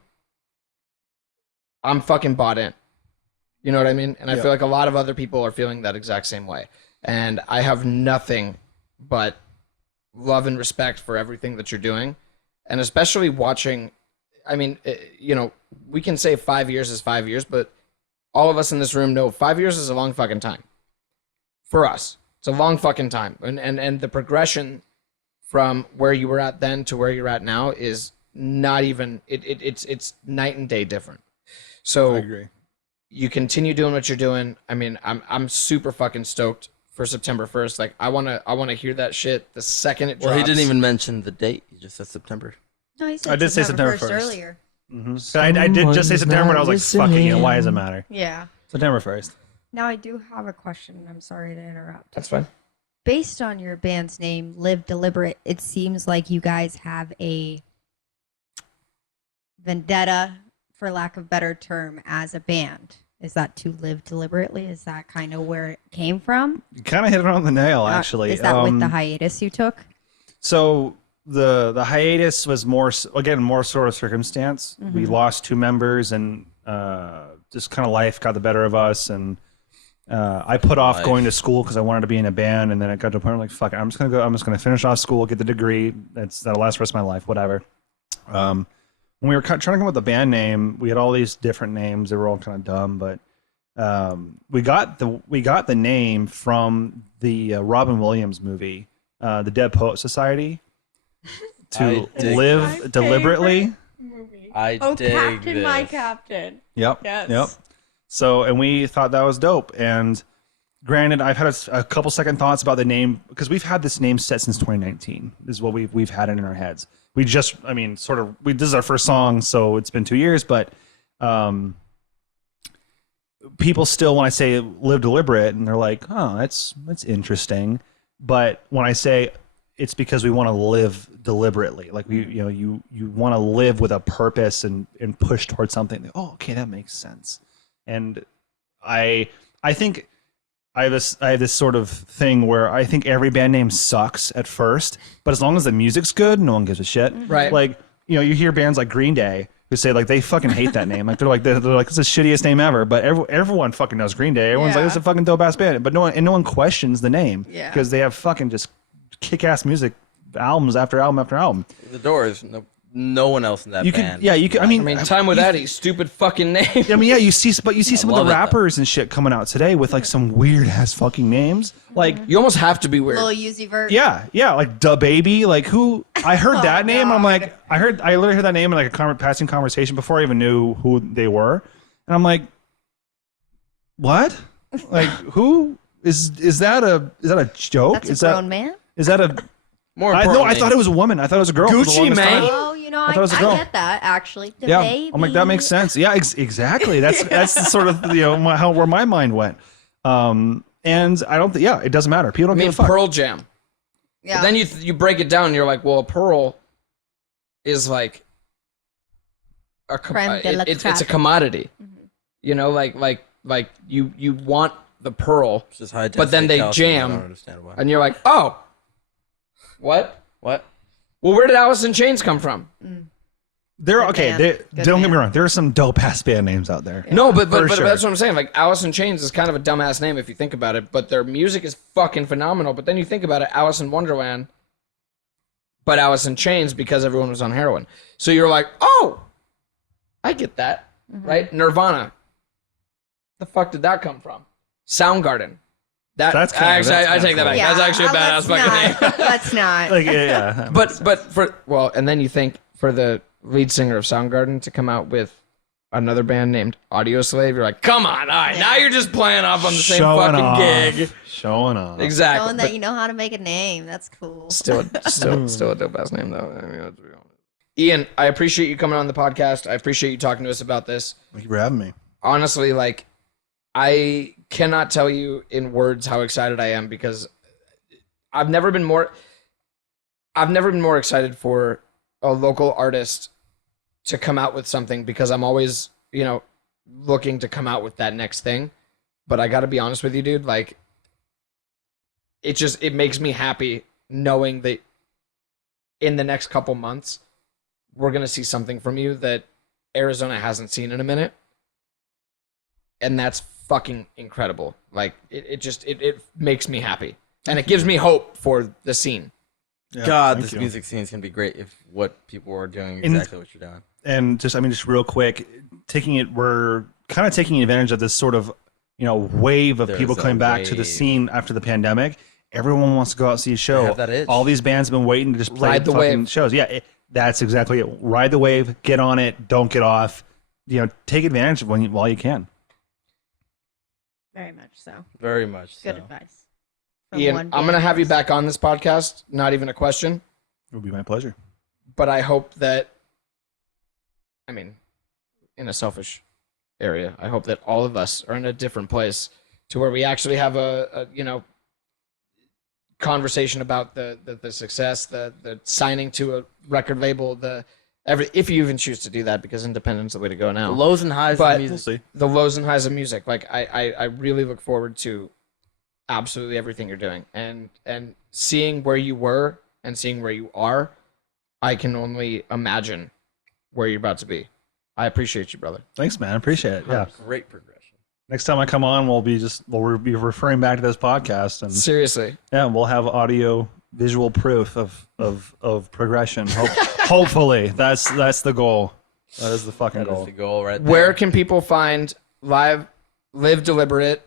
I'm fucking bought in. You know what I mean? And I feel like a lot of other people are feeling that exact same way. And I have nothing but love and respect for everything that you're doing. And especially watching, I mean, we can say 5 years is 5 years, but all of us in this room know 5 years is a long fucking time. For us. It's a long fucking time. And the progression from where you were at then to where you're at now is not even, it's night and day different. So I agree. You continue doing what you're doing. I mean, I'm super fucking stoked for September 1st. Like I wanna hear that shit the second it drops. Well, he didn't even mention the date. He just said September. No, he said I did say September 1st. earlier. Mm-hmm. I did just say September, and I was like, fucking it, why does it matter? Yeah. September 1st. Now I do have a question. I'm sorry to interrupt. That's fine. Based on your band's name, Live Deliberate, it seems like you guys have a vendetta, for lack of better term, as a band. Is that to live deliberately? Is that kind of where it came from? You kind of hit it on the nail, actually. Is that with the hiatus you took? So the hiatus was more sort of circumstance. Mm-hmm. We lost 2 members, and just kind of life got the better of us. And I put off going to school because I wanted to be in a band, and then it got to a point where like, fuck it, I'm just gonna finish off school, get the degree. That'll last the rest of my life, whatever. When we were trying to come up with a band name, we had all these different names. They were all kind of dumb, but we got the name from the Robin Williams movie, The Dead Poet Society, to live deliberately. I dig Captain, this. my Captain. Yep. Yes. Yep. So, and we thought that was dope. And granted, I've had a couple second thoughts about the name because we've had this name set since 2019. This is what we've had it in our heads. We just, this is our first song, so it's been 2 years, but people still, when I say live deliberate, and they're like, oh, that's interesting. But when I say it's because we want to live deliberately, like you want to live with a purpose and push towards something. Oh, okay, that makes sense. And I think I have this sort of thing where I think every band name sucks at first, but as long as the music's good, no one gives a shit. Right. Like, you hear bands like Green Day who say like they fucking hate that name. Like they're like it's the shittiest name ever. But everyone fucking knows Green Day. Everyone's like, it's a fucking dope ass band. But no one questions the name because they have fucking just kick ass music, albums after album after album. The Doors. No one else in that band. You could. I mean, Time with Eddie, stupid fucking name. You see some of the rappers and shit coming out today with like some weird ass fucking names. Like You almost have to be weird. Lil Uzi Vert. yeah, like Da Baby. Like who? I heard that name. I'm God. like, I literally heard that name in like a passing conversation before I even knew who they were, and I'm like, what? Like who is that a joke? That's a grown man. Is that a? More I importantly, thought it was a woman. I thought it was a girl. for the Gucci longest Mane. time. Oh, I thought it was a girl. get that actually. The Yeah, baby. I'm like that makes sense. Yeah, exactly. That's the sort of where my mind went. And I don't think it doesn't matter. People don't give a fuck. Pearl Jam. Yeah. But then you break it down and you're like, well, a pearl is like Creme de la it's a crop. commodity. Like you want the pearl, It's just high but then density they calcium. I jam, don't understand why. and you're like, oh, what? What? Well, where did Alice in Chains come from? They're Good okay. band. Good Don't get me band. wrong. There are some dope ass band names out there. No, but For sure. that's what I'm saying. Like Alice in Chains is kind of a dumbass name if you think about it, but their music is fucking phenomenal. But then you think about it, Alice in Wonderland, but Alice in Chains because everyone was on heroin. So you're like, oh, I get that, right? Nirvana. The fuck did that come from? Soundgarden. That's kind of- actually, that's I kind take of that back. cool. That's actually a badass let's fucking name. not. Let's not. Like yeah. But for and then you think for the lead singer of Soundgarden to come out with another band named Audio Slave, you're like, come on, all right, now you're just playing off on the same Showing fucking off. gig. Showing off. Exactly. Showing But that you know how to make a name. That's cool. still a dope ass name though. I mean, let's be honest. Ian, I appreciate you coming on the podcast. I appreciate you talking to us about this. Thank you for having me. Honestly, like, I cannot tell you in words how excited I am because I've never been more excited for a local artist to come out with something because I'm always, looking to come out with that next thing. But I got to be honest with you, dude, like it makes me happy knowing that in the next couple months we're going to see something from you that Arizona hasn't seen in a minute. And that's fucking incredible. Like it makes me happy. And it gives me hope for the scene. Yeah, God, thank this you. music scene is gonna be great if what people are doing And- exactly what you're doing. And just real quick, we're kind of taking advantage of this sort of, wave of There's people a coming back to the wave. scene after the pandemic. Everyone wants to go out and see a show. have that itch. All these bands have been waiting to just play Ride the fucking wave. shows. Yeah, that's exactly it. Ride the wave, get on it, don't get off. Take advantage of while you can. Very much so. Very much. Good so. advice. From Ian, one I'm going to band have you person. back on this podcast. Not even a question. It would be my pleasure. But I hope that, in a selfish area, I hope that all of us are in a different place to where we actually have a conversation about the success, the signing to a record label, if you even choose to do that, because independent's the way to go The now. lows and highs But- of music. We'll see. The lows and highs of music. Like I really look forward to absolutely everything you're doing, and seeing where you were and seeing where you are. I can only imagine where you're about to be. I appreciate you, brother. Thanks, man. I appreciate it. Yeah. Great progression. Next time I come on, we'll be referring back to this podcast, and Seriously. yeah, we'll have audio visual proof of progression. Hopefully, that's the goal. That is the fucking That is goal. the goal right there. Where can people find Live Deliberate?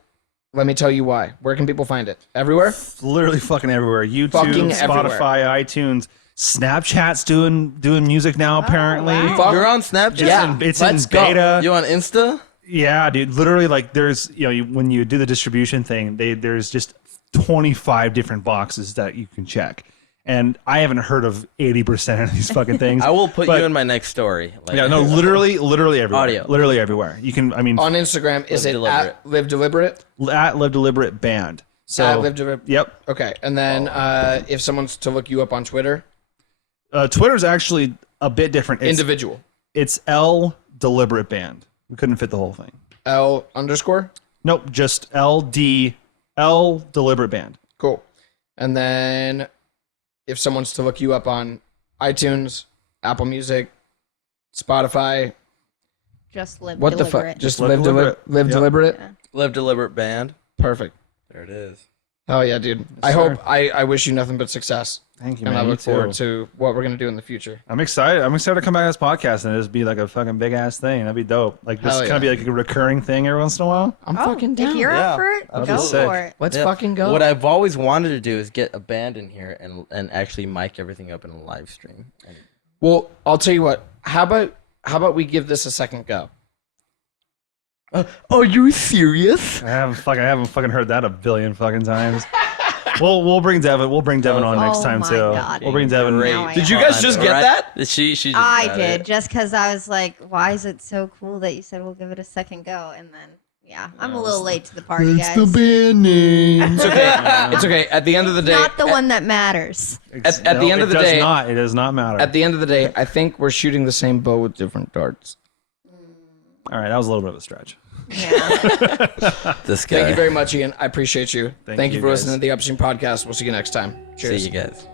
Let me tell you why. Where can people find it? Everywhere? Literally fucking everywhere. YouTube, Fucking Spotify, everywhere. iTunes, Snapchat's doing music now. Apparently, wow. Fuck. You're on Snapchat? Yeah. it's let's in go. beta. You on Insta? Yeah, dude. Literally, like, there's when you do the distribution thing, there's just 25 different boxes that you can check, and I haven't heard of 80% of these fucking things. I will put But- you in my next story. Like, Yeah, no, literally everywhere. Audio. Literally everywhere. You can. On Instagram, is Live it Deliberate. at Live Deliberate? At Live Deliberate Band. So At Live Deliberate. Yep. Okay. And then if someone's to look you up on Twitter, Twitter's actually a bit different. individual. It's L Deliberate Band. We couldn't fit the whole thing. L_? Nope, just L Deliberate Band. Cool. And then if someone's to look you up on iTunes, Apple Music, Spotify, Just live what the deliberate. fuck? Just Live Live Deliberate. Live Yep. Deliberate? Yeah. Live Deliberate Band. Perfect. There it is. Oh yeah, dude. I wish you nothing but success. Thank you, And man. I You look too. forward to what we're gonna do in the future. I'm excited. I'm excited to come back to this podcast and just be like a fucking big ass thing. That'd be dope. Like this Hell kind of be like a recurring thing every once in a while. I'm Oh, fucking down. if you're Yeah, up for it, go absolutely. for it. Let's Yeah. fucking go. What I've always wanted to do is get a band in here and actually mic everything up in a live stream. And Well, I'll tell you what. How about we give this a second go? are you serious? I haven't fucking heard that a billion fucking times. We'll bring Devin. We'll bring Devin on Oh next time my too. God. We'll bring Devin. Great. Now I Did you know. guys just get that? She just I got did, it. just because I was like, why is it so cool that you said we'll give it a second go? And then, yeah, I'm a little late to the party, guys. band name. It's okay. It's okay. At the end of the day, Not the one that matters. It's- At the end of the day- it does not matter. at the end of the day, I think we're shooting the same bow with different darts. All right, that was a little bit of a stretch. Yeah. This guy. Thank you very much, Ian. I appreciate you. Thank you you, for guys. listening to the Upstream Podcast. We'll see you next time. Cheers. See you guys.